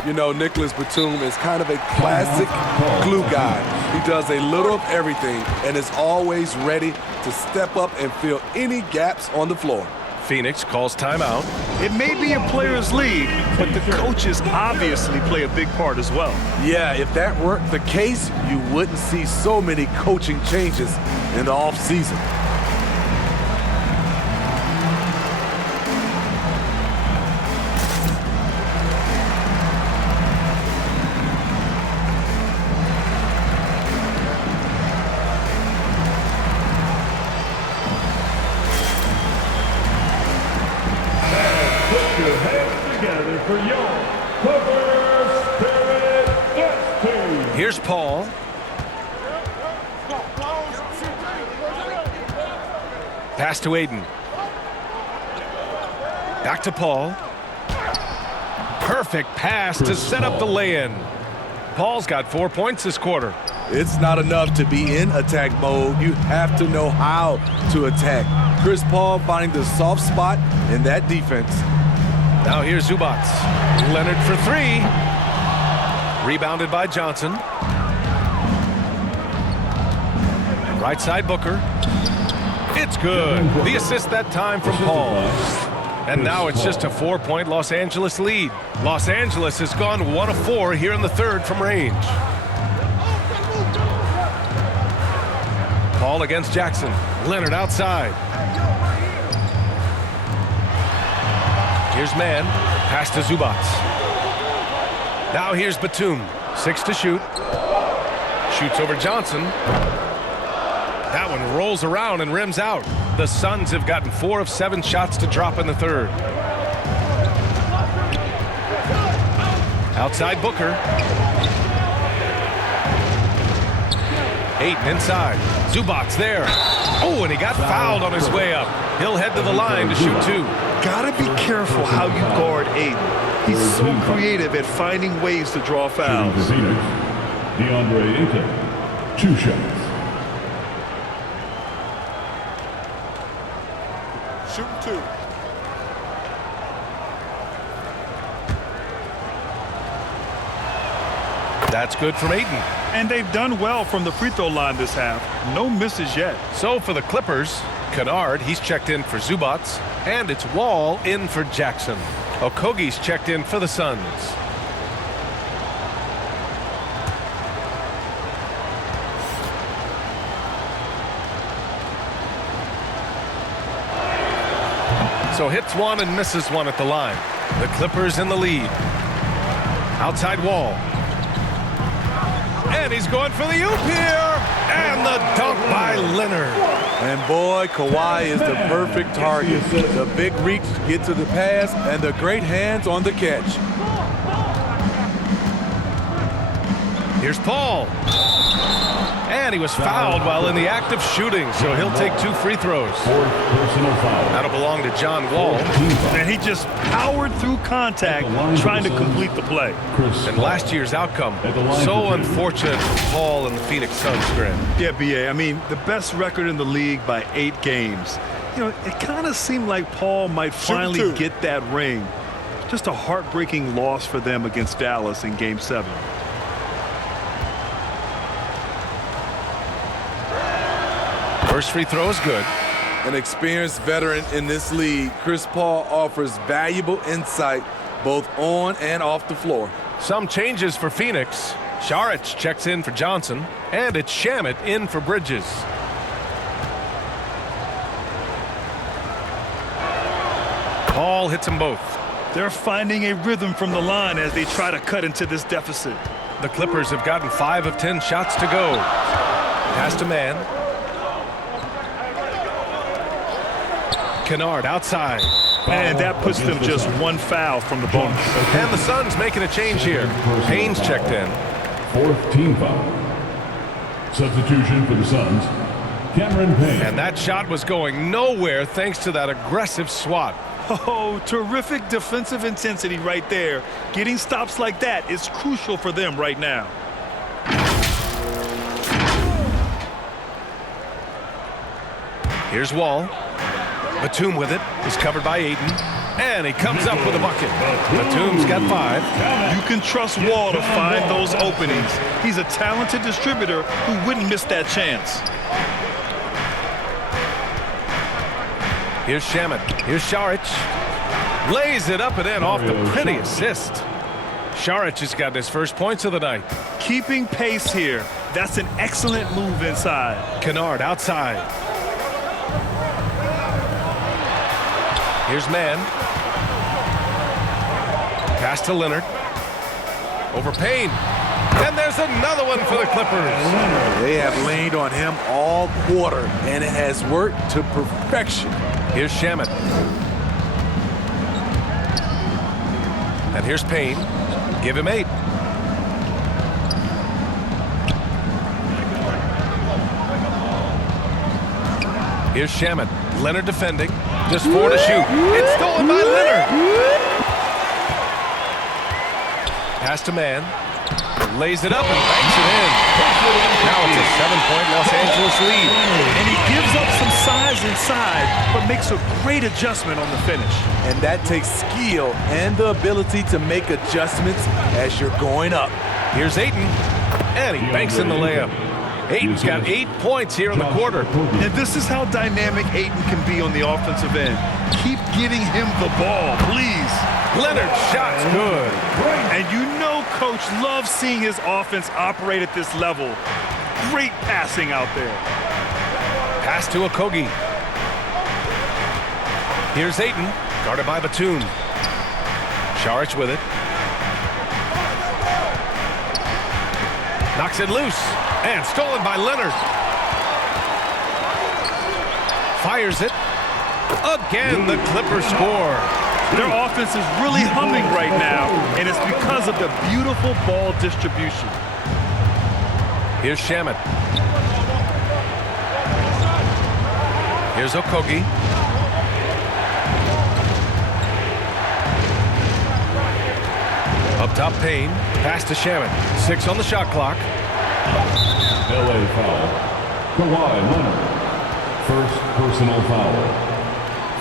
You know, Nicholas Batum is kind of a classic glue guy. He does a little of everything and is always ready to step up and fill any gaps on the floor. Phoenix calls timeout. It may be a players' league, but the coaches obviously play a big part as well. Yeah, if that weren't the case, you wouldn't see so many coaching changes in the offseason. Here's Paul. Pass to Ayton. Back to Paul. Perfect pass to set up the lay-in. Paul's got 4 points this quarter. It's not enough to be in attack mode. You have to know how to attack. Chris Paul finding the soft spot in that defense. Now here's Zubats. Leonard for 3. Rebounded by Johnson. Right side Booker. It's good. The assist that time from Paul. And now it's just a 4-point Los Angeles lead. Los Angeles has gone 1 of 4 here in the third from range. Paul against Jackson. Leonard outside. Here's Man. Pass to Zubats. Now here's Batum. 6 to shoot. Shoots over Johnson. That one rolls around and rims out. The Suns have gotten 4 of 7 shots to drop in the third. Outside Booker. Ayton inside. Zubats there. Oh, and he got fouled on his way up. He'll head to the line to shoot 2. Gotta be careful how you guard Ayton. He's so creative at finding ways to draw fouls. DeAndre Ayton, 2 shots. Shooting 2. That's good from Ayton. And they've done well from the free throw line this half. No misses yet. So for the Clippers, Kennard, he's checked in for Zubats, and it's Wall in for Jackson. Okogie's checked in for the Suns. So hits one and misses one at the line. The Clippers in the lead. Outside Wall. And he's going for the oop here. And the dunk by Leonard. And boy, Kawhi is the perfect target. The big reach to get to the pass and the great hands on the catch. Here's Paul. And he was fouled while in the act of shooting, so he'll take 2 free throws. Personal foul. That'll belong to John Wall. And he just powered through contact trying to complete the play. And last year's outcome, so unfortunate for Paul and the Phoenix Suns, Grant. Yeah, B.A., I mean, the best record in the league by 8 games. You know, it kind of seemed like Paul might finally get that ring. Just a heartbreaking loss for them against Dallas in Game 7. First free throw is good. An experienced veteran in this league, Chris Paul offers valuable insight both on and off the floor. Some changes for Phoenix. Saric checks in for Johnson, and it's Shamet in for Bridges. Paul hits them both. They're finding a rhythm from the line as they try to cut into this deficit. The Clippers have gotten 5 of 10 shots to go. Pass to man. Kennard outside. And that puts them just 1 foul from the bonus. And the Suns making a change here. Payne's checked in. 4th team foul. Substitution for the Suns, Cameron Payne. And that shot was going nowhere thanks to that aggressive swat. Oh, terrific defensive intensity right there. Getting stops like that is crucial for them right now. Here's Wall. Batum with it. He's covered by Ayton. And he comes up with a bucket. Batum's got 5. You can trust Wall to find those openings. He's a talented distributor who wouldn't miss that chance. Here's Shamet. Here's Saric. Lays it up and in off the pretty assist. Saric has gotten his first points of the night. Keeping pace here. That's an excellent move inside. Kennard outside. Here's man. Pass to Leonard. Over Payne. And there's another one for the Clippers. They have leaned on him all quarter, and it has worked to perfection. Here's Shamet. And here's Payne. Give him 8. Here's Shamet. Leonard defending. Just 4 to shoot. It's stolen by Leonard. Pass to man. Lays it up and banks it in. Now it's a 7-point Los Angeles lead. And he gives up some size inside, but makes a great adjustment on the finish. And that takes skill and the ability to make adjustments as you're going up. Here's Ayton. And he banks in the layup. Ayton's got 8 points here in the quarter. And this is how dynamic Ayton can be on the offensive end. Keep getting him the ball, please. Leonard's shot's good. And you know Coach loves seeing his offense operate at this level. Great passing out there. Pass to Okogie. Here's Ayton, guarded by Batum. Saric with it. Knocks it loose. And stolen by Leonard. Fires it. Again, the Clippers score. Their offense is really humming right now, and it's because of the beautiful ball distribution. Here's Shamet. Here's Okogie. Up top, Payne. Pass to Shamet. 6 on the shot clock. LA foul. Kawhi Leonard. First personal foul.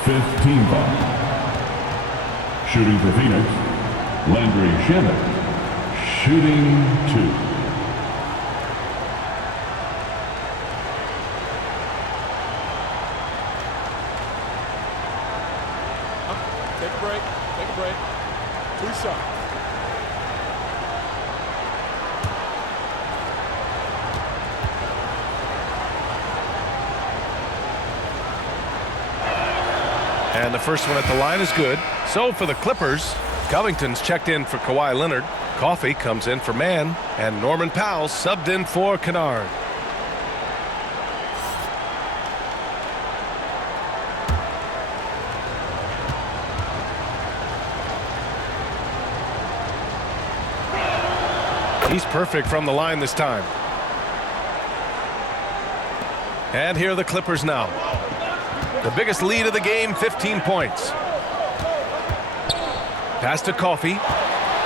5th team foul. Shooting for Phoenix, Landry Shamet. Shooting 2. Take a break. Take a break. 2 shots. And the first one at the line is good. So for the Clippers, Covington's checked in for Kawhi Leonard. Coffey comes in for Mann. And Norman Powell subbed in for Kennard. He's perfect from the line this time. And here are the Clippers now. The biggest lead of the game, 15 points. Pass to Coffey.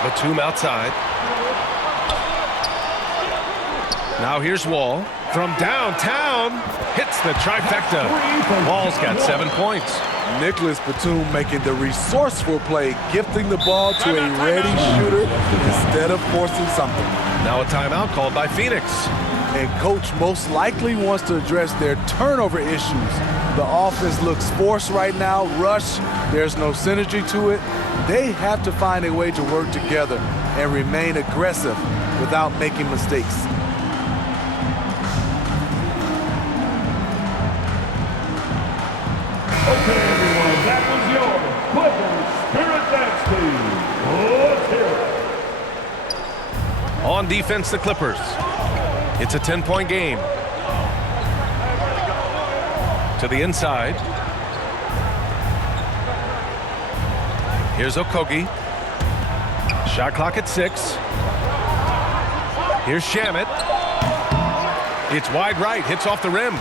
Batum outside. Now here's Wall. From downtown. Hits the trifecta. Wall's got 7 points. Nicholas Batum making the resourceful play, gifting the ball to a ready shooter instead of forcing something. Now a timeout called by Phoenix. And coach most likely wants to address their turnover issues. The offense looks forced right now, rush, there's no synergy to it. They have to find a way to work together and remain aggressive without making mistakes. Okay, everyone, that was your Clippers Spirit Dance Team. Let's hear it. On defense, the Clippers. It's a 10-point game. To the inside. Here's Okogie. Shot clock at 6. Here's Shamet. It's wide right, hits off the rim.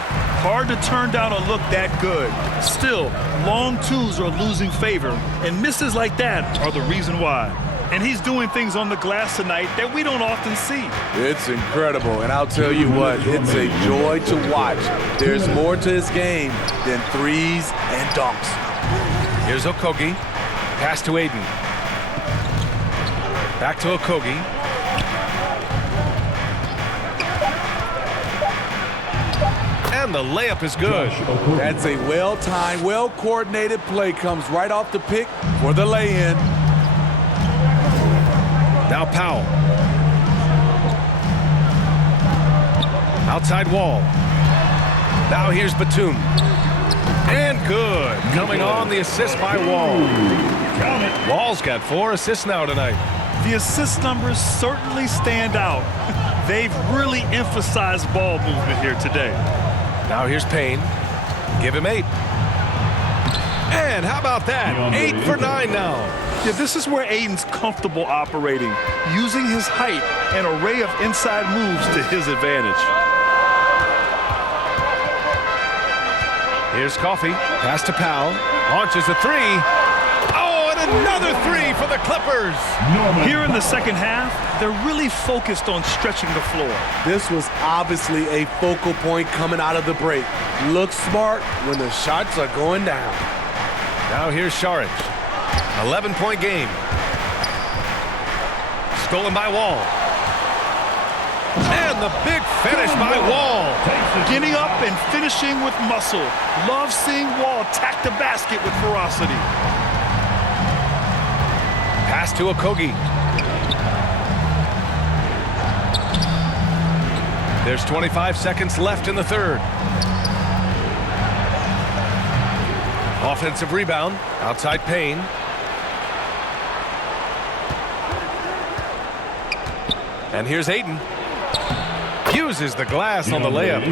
Hard to turn down a look that good. Still, long twos are losing favor, and misses like that are the reason why. And he's doing things on the glass tonight that we don't often see. It's incredible, and I'll tell you what, it's a joy to watch. There's more to his game than threes and dunks. Here's Okogie. Pass to Aiden. Back to Okogie. And the layup is good. That's a well-timed, well-coordinated play. Comes right off the pick for the lay-in. Now Powell. Outside Wall. Now here's Batum. And good. Coming on the assist by Wall. Wall's got 4 assists now tonight. The assist numbers certainly stand out. They've really emphasized ball movement here today. Now here's Payne. Give him 8. And how about that? 8 for 9 now. Yeah, this is where Aiden's comfortable operating, using his height and array of inside moves to his advantage. Here's Coffey. Pass to Powell. Launches a 3. Oh, and another 3 for the Clippers. Here in the second half, they're really focused on stretching the floor. This was obviously a focal point coming out of the break. Look smart when the shots are going down. Now here's Saric. 11-point game. Stolen by Wall. And the big finish by Wall. Getting up and finishing with muscle. Love seeing Wall attack the basket with ferocity. Pass to Okogie. There's 25 seconds left in the third. Offensive rebound. Outside Payne. And here's Ayton. Uses the glass on the layup.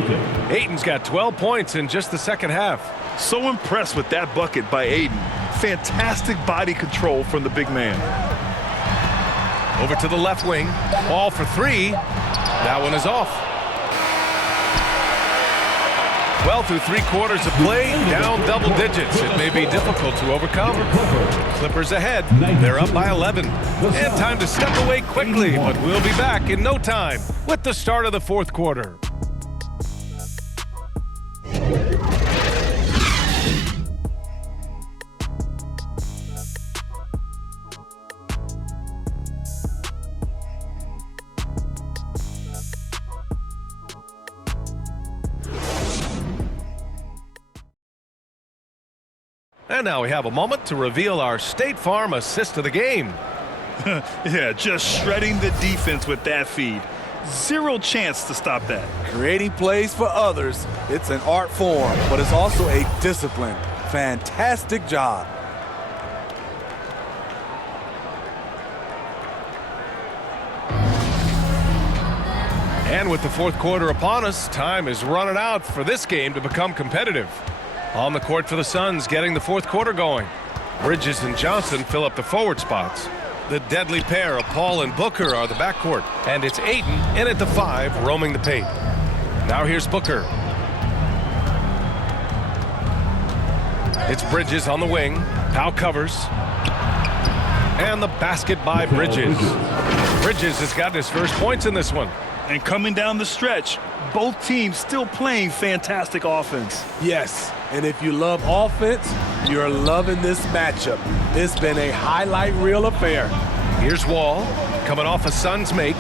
Ayton's got 12 points in just the second half. So impressed with that bucket by Ayton. Fantastic body control from the big man. Over to the left wing. Ball for 3. That one is off. Well, through 3 quarters of play, down double digits. It may be difficult to overcome. Clippers ahead. They're up by 11. And time to step away quickly, but we'll be back in no time with the start of the fourth quarter. And now we have a moment to reveal our State Farm assist of the game. Yeah, just shredding the defense with that feed. Zero chance to stop that. Creating plays for others, it's an art form, but it's also a discipline. Fantastic job. And with the fourth quarter upon us, time is running out for this game to become competitive. On the court for the Suns, getting the fourth quarter going. Bridges and Johnson fill up the forward spots. The deadly pair of Paul and Booker are the backcourt. And it's Ayton in at the 5, roaming the paint. Now here's Booker. It's Bridges on the wing. Powell covers. And the basket by Bridges. Bridges has gotten his first points in this one. And coming down the stretch, both teams still playing fantastic offense. Yes, and if you love offense, you're loving this matchup. It's been a highlight reel affair. Here's Wall, coming off a Suns make.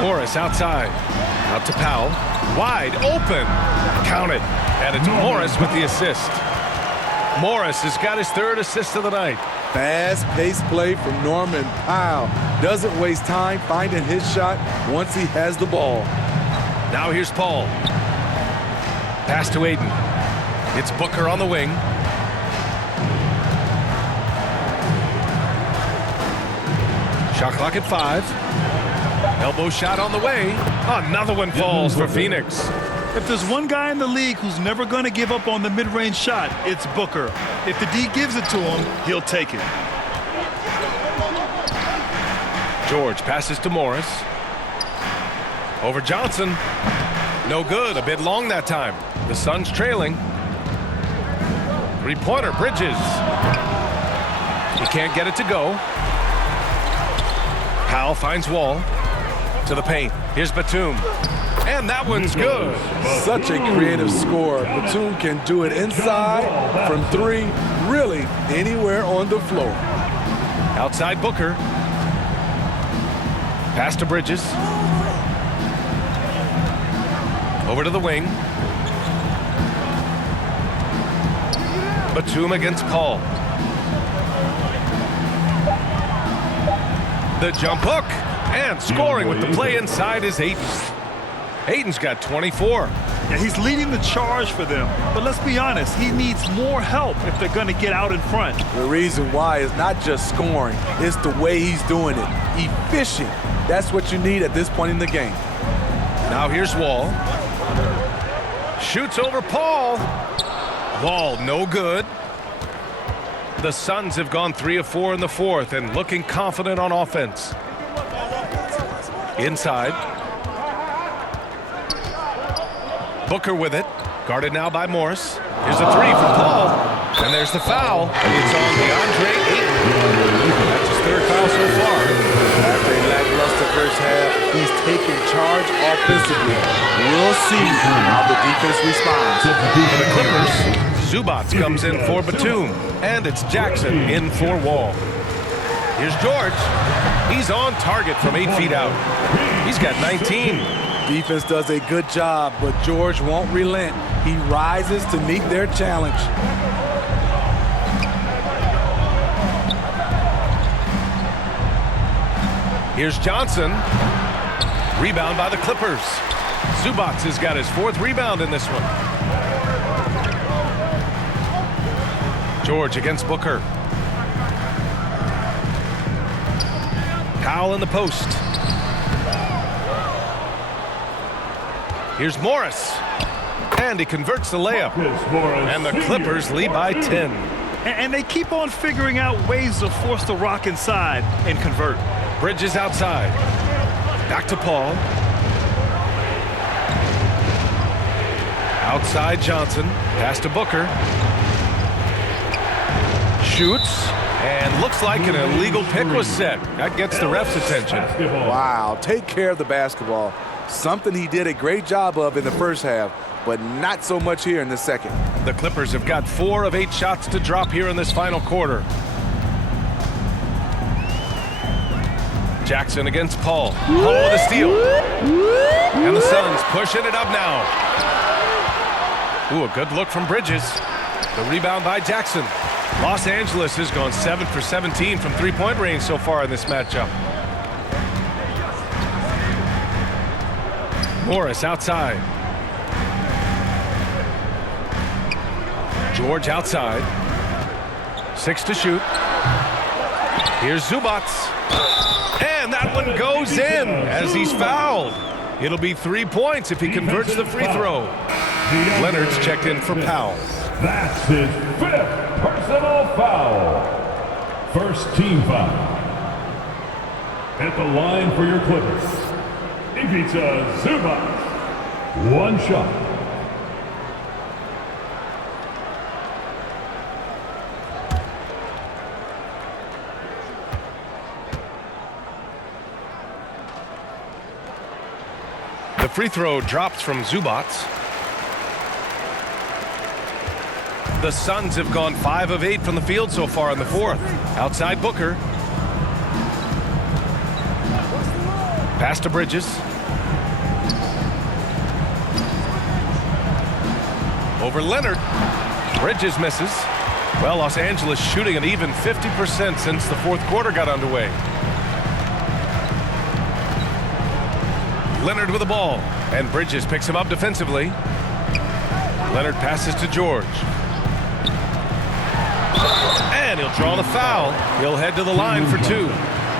Morris outside. Out to Powell. Wide open. Count it. And it's Morris with the assist. Morris has got his third assist of the night. Fast-paced play from Norman Powell. Doesn't waste time finding his shot once he has the ball. Now here's Paul. Pass to Ayton. It's Booker on the wing. Shot clock at 5. Elbow shot on the way. Another one falls for Phoenix. If there's one guy in the league who's never going to give up on the mid-range shot, it's Booker. If the D gives it to him, he'll take it. George passes to Morris. Over Johnson. No good. A bit long that time. The Suns trailing. Three-pointer, Bridges. He can't get it to go. Powell finds Wall. To the paint. Here's Batum. And that one's good. Such a creative score. Batum can do it inside, from 3, really anywhere on the floor. Outside Booker. Pass to Bridges. Over to the wing. Batum against Paul. The jump hook. And scoring with the play inside is Ayton. Ayton's got 24. Yeah, he's leading the charge for them. But let's be honest, he needs more help if they're going to get out in front. The reason why is not just scoring, it's the way he's doing it. Efficient. That's what you need at this point in the game. Now here's Wall. Shoots over Paul. Wall no good. The Suns have gone 3 of 4 in the fourth and looking confident on offense. Inside. Booker with it. Guarded now by Morris. Here's a 3 from Paul. And there's the foul. It's on DeAndre Ayton. That's his third foul so far. After a lackluster first half, he's taking charge offensively. We'll see how the defense responds. For the Clippers, Zubac comes in for Batum. And it's Jackson in for Wall. Here's George. He's on target from 8 feet out. He's got 19. Defense does a good job, but George won't relent. He rises to meet their challenge. Here's Johnson. Rebound by the Clippers. Zubac has got his 4th rebound in this one. George against Booker. Powell in the post. Here's Morris. And he converts the layup. And the Clippers lead by 10. And they keep on figuring out ways to force the rock inside and convert. Bridges outside. Back to Paul. Outside Johnson. Pass to Booker. Shoots. And looks like an illegal pick was set. That gets the ref's attention. Wow, take care of the basketball. Something he did a great job of in the first half, but not so much here in the second. The Clippers have got 4 of 8 shots to drop here in this final quarter. Jackson against Paul. Paul with a steal. And the Suns pushing it up now. Ooh, a good look from Bridges. The rebound by Jackson. Los Angeles has gone 7 for 17 from three-point range so far in this matchup. Morris outside. George outside. 6 to shoot. Here's Zubac. And that one goes in as he's fouled. It'll be 3 points if he converts the free throw. Leonard's checked in for Powell. That's his 5th personal foul. First team foul. At the line for your Clippers, Ivica Zubac. 1 shot. The free throw drops from Zubac. The Suns have gone 5 of 8 from the field so far in the fourth. Outside Booker. Pass to Bridges. Over Leonard. Bridges misses. Well, Los Angeles shooting an even 50% since the fourth quarter got underway. Leonard with the ball, and Bridges picks him up defensively. Leonard passes to George. And he'll draw the foul. He'll head to the line for 2.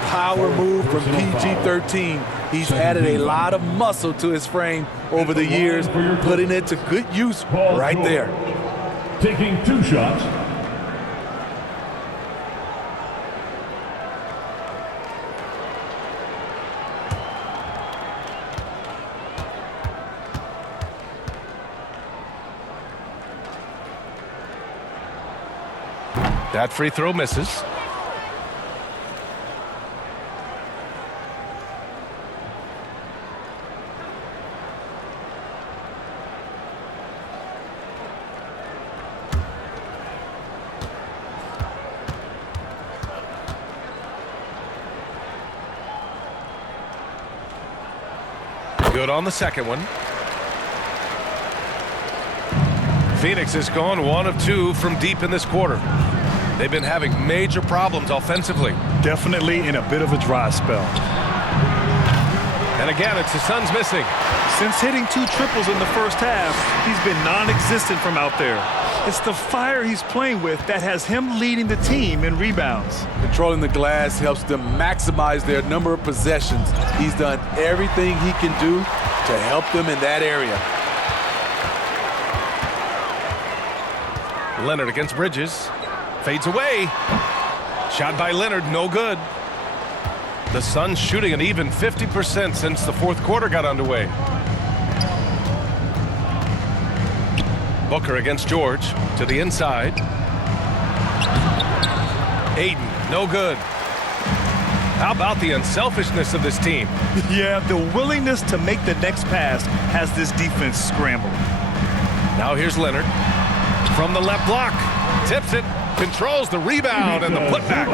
Power move from PG-13. He's added a lot of muscle to his frame over the years, putting it to good use right there. Taking 2 shots. That free throw misses. Good on the second one. Phoenix has gone 1 of 2 from deep in this quarter. They've been having major problems offensively. Definitely in a bit of a dry spell. And again, it's the Suns missing. Since hitting 2 triples in the first half, he's been non-existent from out there. It's the fire he's playing with that has him leading the team in rebounds. Controlling the glass helps them maximize their number of possessions. He's done everything he can do to help them in that area. Leonard against Bridges. Fades away. Shot by Leonard, no good. The Suns shooting an even 50% since the fourth quarter got underway. Booker against George to the inside. Aiden, no good. How about the unselfishness of this team? Yeah, the willingness to make the next pass has this defense scrambling. Now here's Leonard. From the left block. Tips it. Controls the rebound and the putback.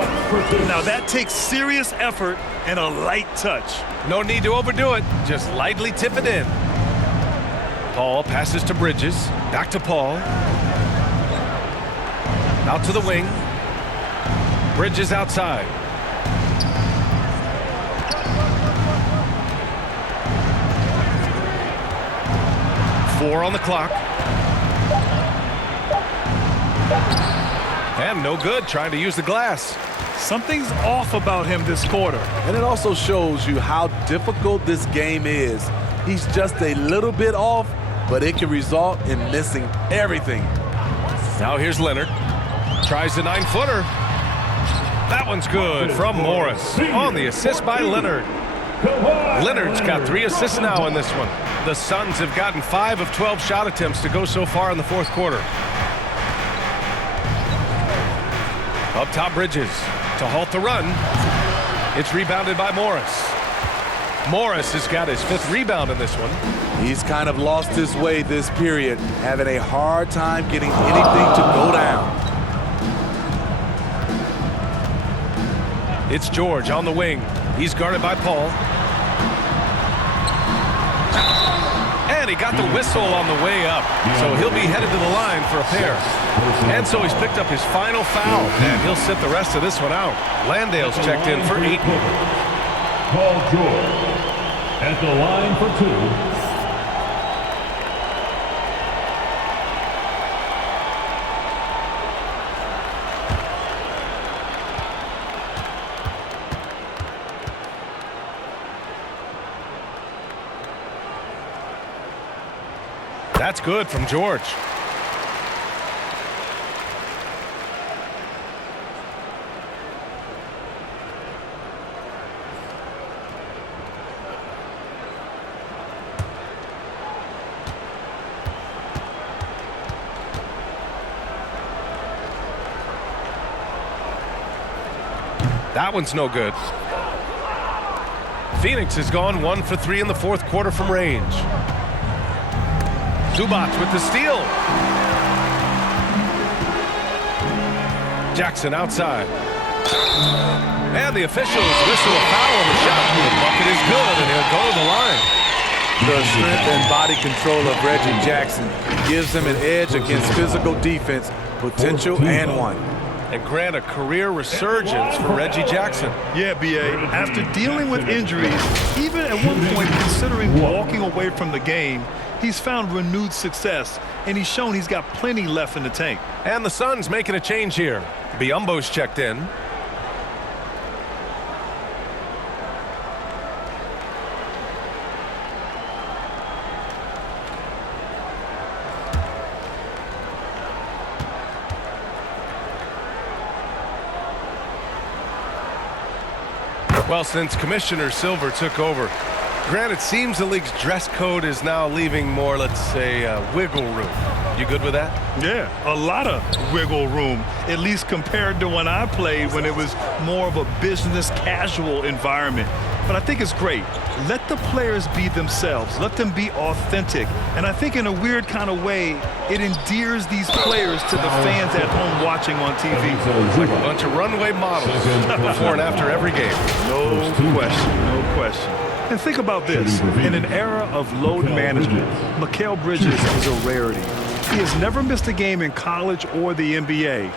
Now that takes serious effort and a light touch. No need to overdo it. Just lightly tip it in. Paul passes to Bridges. Back to Paul. Out to the wing. Bridges outside. Four on the clock. And no good, trying to use the glass. Something's off about him this quarter. And it also shows you how difficult this game is. He's just a little bit off, but it can result in missing everything. Now here's Leonard. Tries the 9-footer. That one's good from Morris on the assist by Leonard. Leonard's got 3 assists now in this one. The Suns have gotten 5 of 12 shot attempts to go so far in the fourth quarter. Up top Bridges to halt the run. It's rebounded by Morris. Morris has got his 5th rebound in this one. He's kind of lost his way this period, having a hard time getting anything to go down. It's George on the wing. He's guarded by Paul. And And he got the whistle on the way up. So he'll be headed to the line for a pair. And so he's picked up his final foul. And he'll sit the rest of this one out. Landale's checked in for 8. Paul George at the line for 2. That's good from George. That one's no good. Phoenix has gone 1 for 3 in the fourth quarter from range. Zubac with the steal. Jackson outside. And the officials whistle a foul on the shot. The bucket is good, and he'll go to the line. The strength and body control of Reggie Jackson gives him an edge against physical defense, potential and one. And grant a career resurgence for Reggie Jackson. Yeah, B.A. After dealing with injuries, even at one point considering walking away from the game, he's found renewed success, and he's shown he's got plenty left in the tank. And the Suns making a change here. Biombo's checked in. Well, since Commissioner Silver took over, Grant, it seems the league's dress code is now leaving more, let's say, wiggle room. You good with that? Yeah, a lot of wiggle room, at least compared to when I played, when it was more of a business casual environment. But I think it's great. Let the players be themselves. Let them be authentic. And I think in a weird kind of way, it endears these players to the fans at home watching on TV. It's like a bunch of runway models before and after every game. No question, no question. And think about this. In an era of load management, Mikal Bridges is a rarity. He has never missed a game in college or the NBA.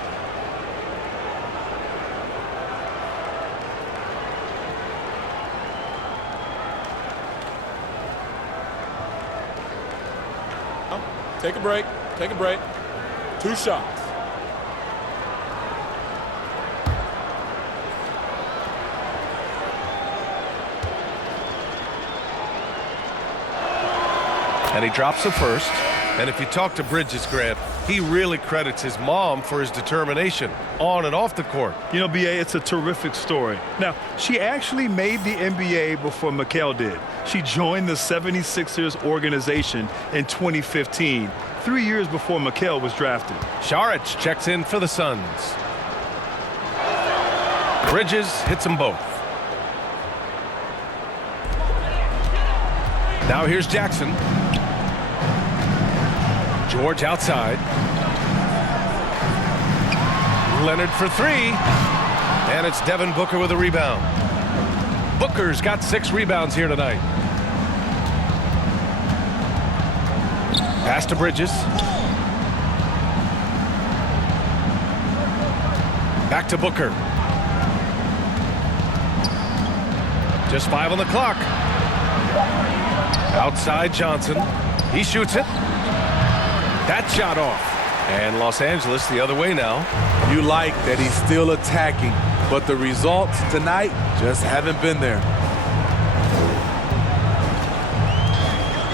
Take a break. Take a break. 2 shots. And he drops the first. And if you talk to Bridges, Grant, he really credits his mom for his determination on and off the court. You know, B.A., it's a terrific story. Now, she actually made the NBA before Mikal did. She joined the 76ers organization in 2015, 3 years before Mikal was drafted. Saric checks in for the Suns. Bridges hits them both. Now here's Jackson. George outside. Leonard for 3. And it's Devin Booker with a rebound. Booker's got 6 rebounds here tonight. Pass to Bridges. Back to Booker. Just 5 on the clock. Outside Johnson. He shoots it. That shot off. And Los Angeles the other way now. You like that he's still attacking, but the results tonight just haven't been there.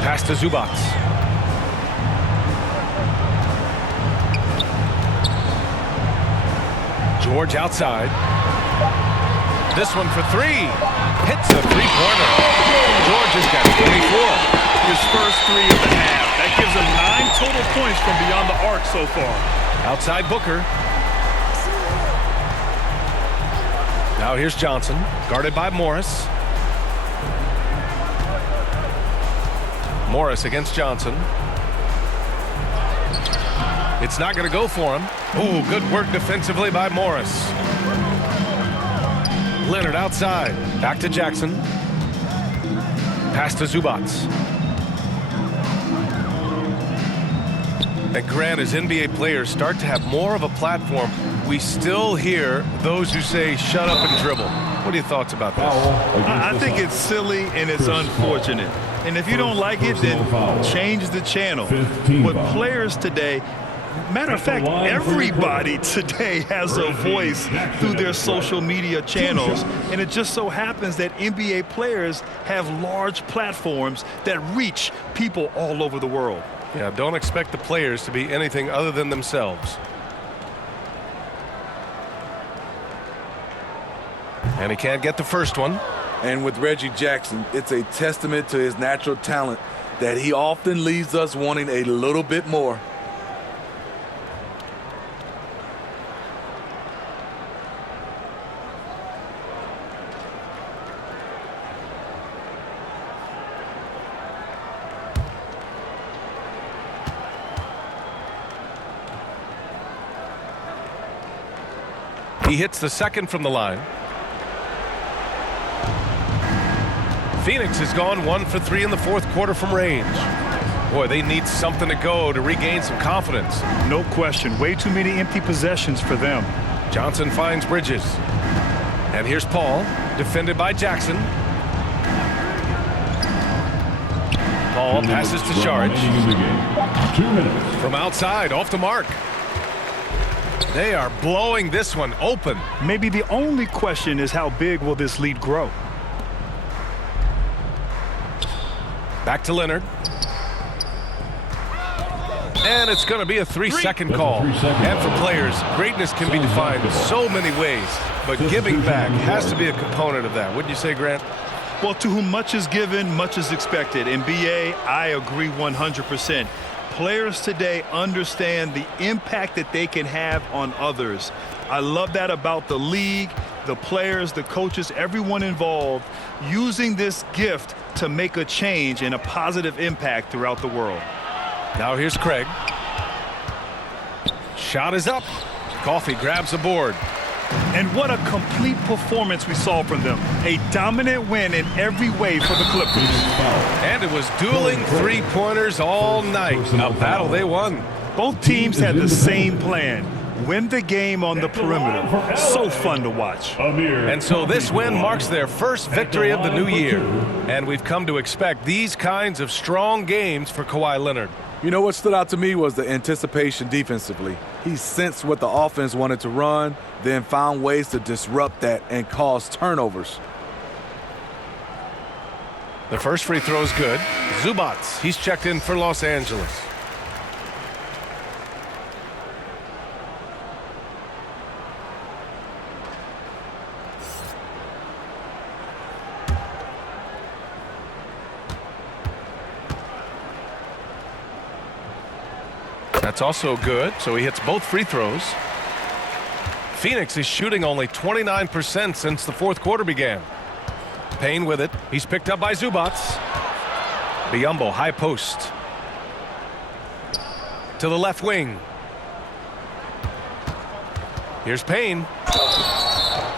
Pass to Zubac. George outside. This one for 3. Hits a three-pointer. George has got 24. His first 3 of the half. That gives him 9 total points from beyond the arc so far. Outside Booker. Now here's Johnson, guarded by Morris. Morris against Johnson. It's not going to go for him. Ooh, good work defensively by Morris. Leonard outside. Back to Jackson. Pass to Zubac. And Grant, as NBA players start to have more of a platform, we still hear those who say, shut up and dribble. What are your thoughts about this? I think it's silly and it's unfortunate. And if you don't like it, then change the channel. But players today, matter of fact, everybody today has a voice through their social media channels. And it just so happens that NBA players have large platforms that reach people all over the world. Yeah, don't expect the players to be anything other than themselves. And he can't get the first one. And with Reggie Jackson, it's a testament to his natural talent that he often leaves us wanting a little bit more. He hits the second from the line. Phoenix has gone 1 for 3 in the fourth quarter from range. Boy, they need something to go to regain some confidence. No question. Way too many empty possessions for them. Johnson finds Bridges. And here's Paul, defended by Jackson. Paul passes to Saric. 2 minutes. From outside, off the mark. They are blowing this one open. Maybe the only question is how big will this lead grow? Back to Leonard. And it's going to be a 3-second call. And for players, greatness can be defined so many ways. But giving back has to be a component of that. Wouldn't you say, Grant? Well, to whom much is given, much is expected. In BA, I agree 100%. Players today understand the impact that they can have on others. I love that about the league, the players, the coaches, everyone involved, using this gift to make a change and a positive impact throughout the world. Now here's Craig. Shot is up. Coffee grabs the board. And what a complete performance we saw from them. A dominant win in every way for the Clippers. And it was dueling three-pointers all night. A battle they won. Both teams had the same plan. Win the game on the perimeter. So fun to watch. And so this win marks their first victory of the new year. And we've come to expect these kinds of strong games for Kawhi Leonard. You know what stood out to me was the anticipation defensively. He sensed what the offense wanted to run, then found ways to disrupt that and cause turnovers. The first free throw is good. Zubats, he's checked in for Los Angeles. That's also good, so he hits both free throws. Phoenix is shooting only 29% since the fourth quarter began. Payne with it. He's picked up by Zubats. Biyombo, high post. To the left wing. Here's Payne.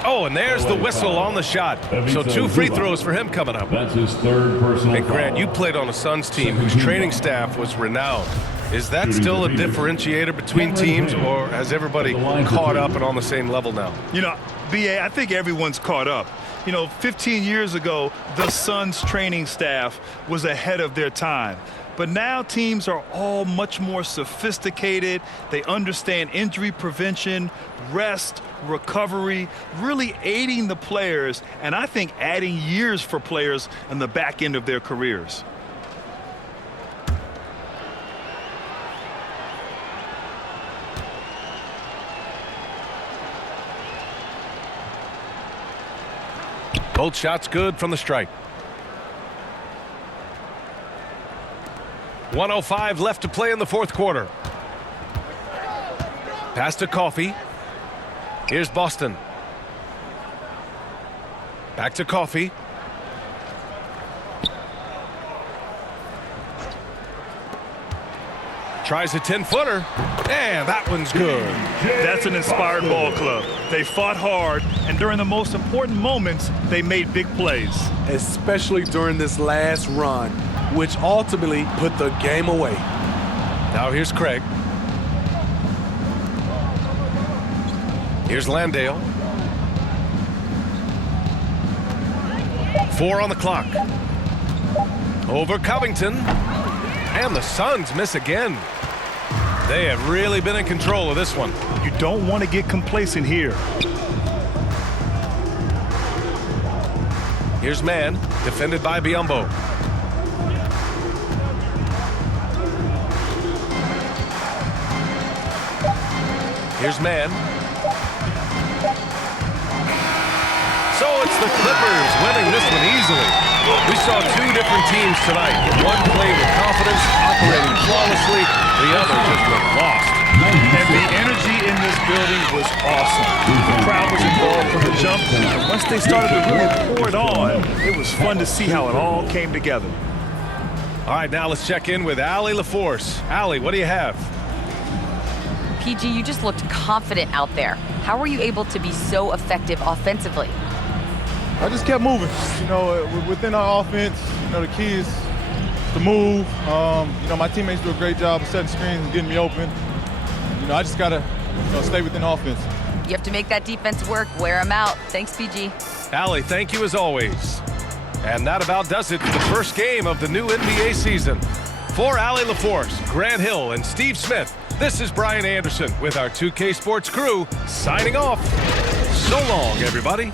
Oh, and there's the whistle on the shot. So 2 free throws for him coming up. That's his third personal And Grant, foul. you played on a Suns team whose training staff was renowned. Is that still a differentiator between teams, or has everybody caught up and on the same level now? You know, BA, I think everyone's caught up. You know, 15 years ago, the Suns training staff was ahead of their time. But now teams are all much more sophisticated. They understand injury prevention, rest, recovery, really aiding the players, and I think adding years for players on the back end of their careers. Both shots good from the stripe. 1:05 left to play in the fourth quarter. Pass to Coffee. Here's Boston. Back to Coffee. Tries a 10-footer. And that one's good. That's an inspired ball club. They fought hard, and during the most important moments, they made big plays. Especially during this last run, which ultimately put the game away. Now here's Craig. Here's Landale. 4 on the clock. Over Covington. And the Suns miss again. They have really been in control of this one. You don't want to get complacent here. Here's Mann, defended by Biyombo. Here's Mann. So it's the Clippers winning this one easily. We saw 2 different teams tonight. One played with confidence, operating flawlessly. The other just looked lost. And the energy in this building was awesome. The crowd was involved from the jump. And once they started to really pour it on, it was fun to see how it all came together. All right, now let's check in with Allie LaForce. Allie, what do you have? PG, you just looked confident out there. How were you able to be so effective offensively? I just kept moving. You know, within our offense, you know, the key is to move. You know, my teammates do a great job of setting screens and getting me open. You know, I just got to stay within offense. You have to make that defense work. Wear them out. Thanks, PG. Allie, thank you as always. And that about does it for the first game of the new NBA season. For Allie LaForce, Grant Hill, and Steve Smith, this is Brian Anderson with our 2K Sports crew signing off. So long, everybody.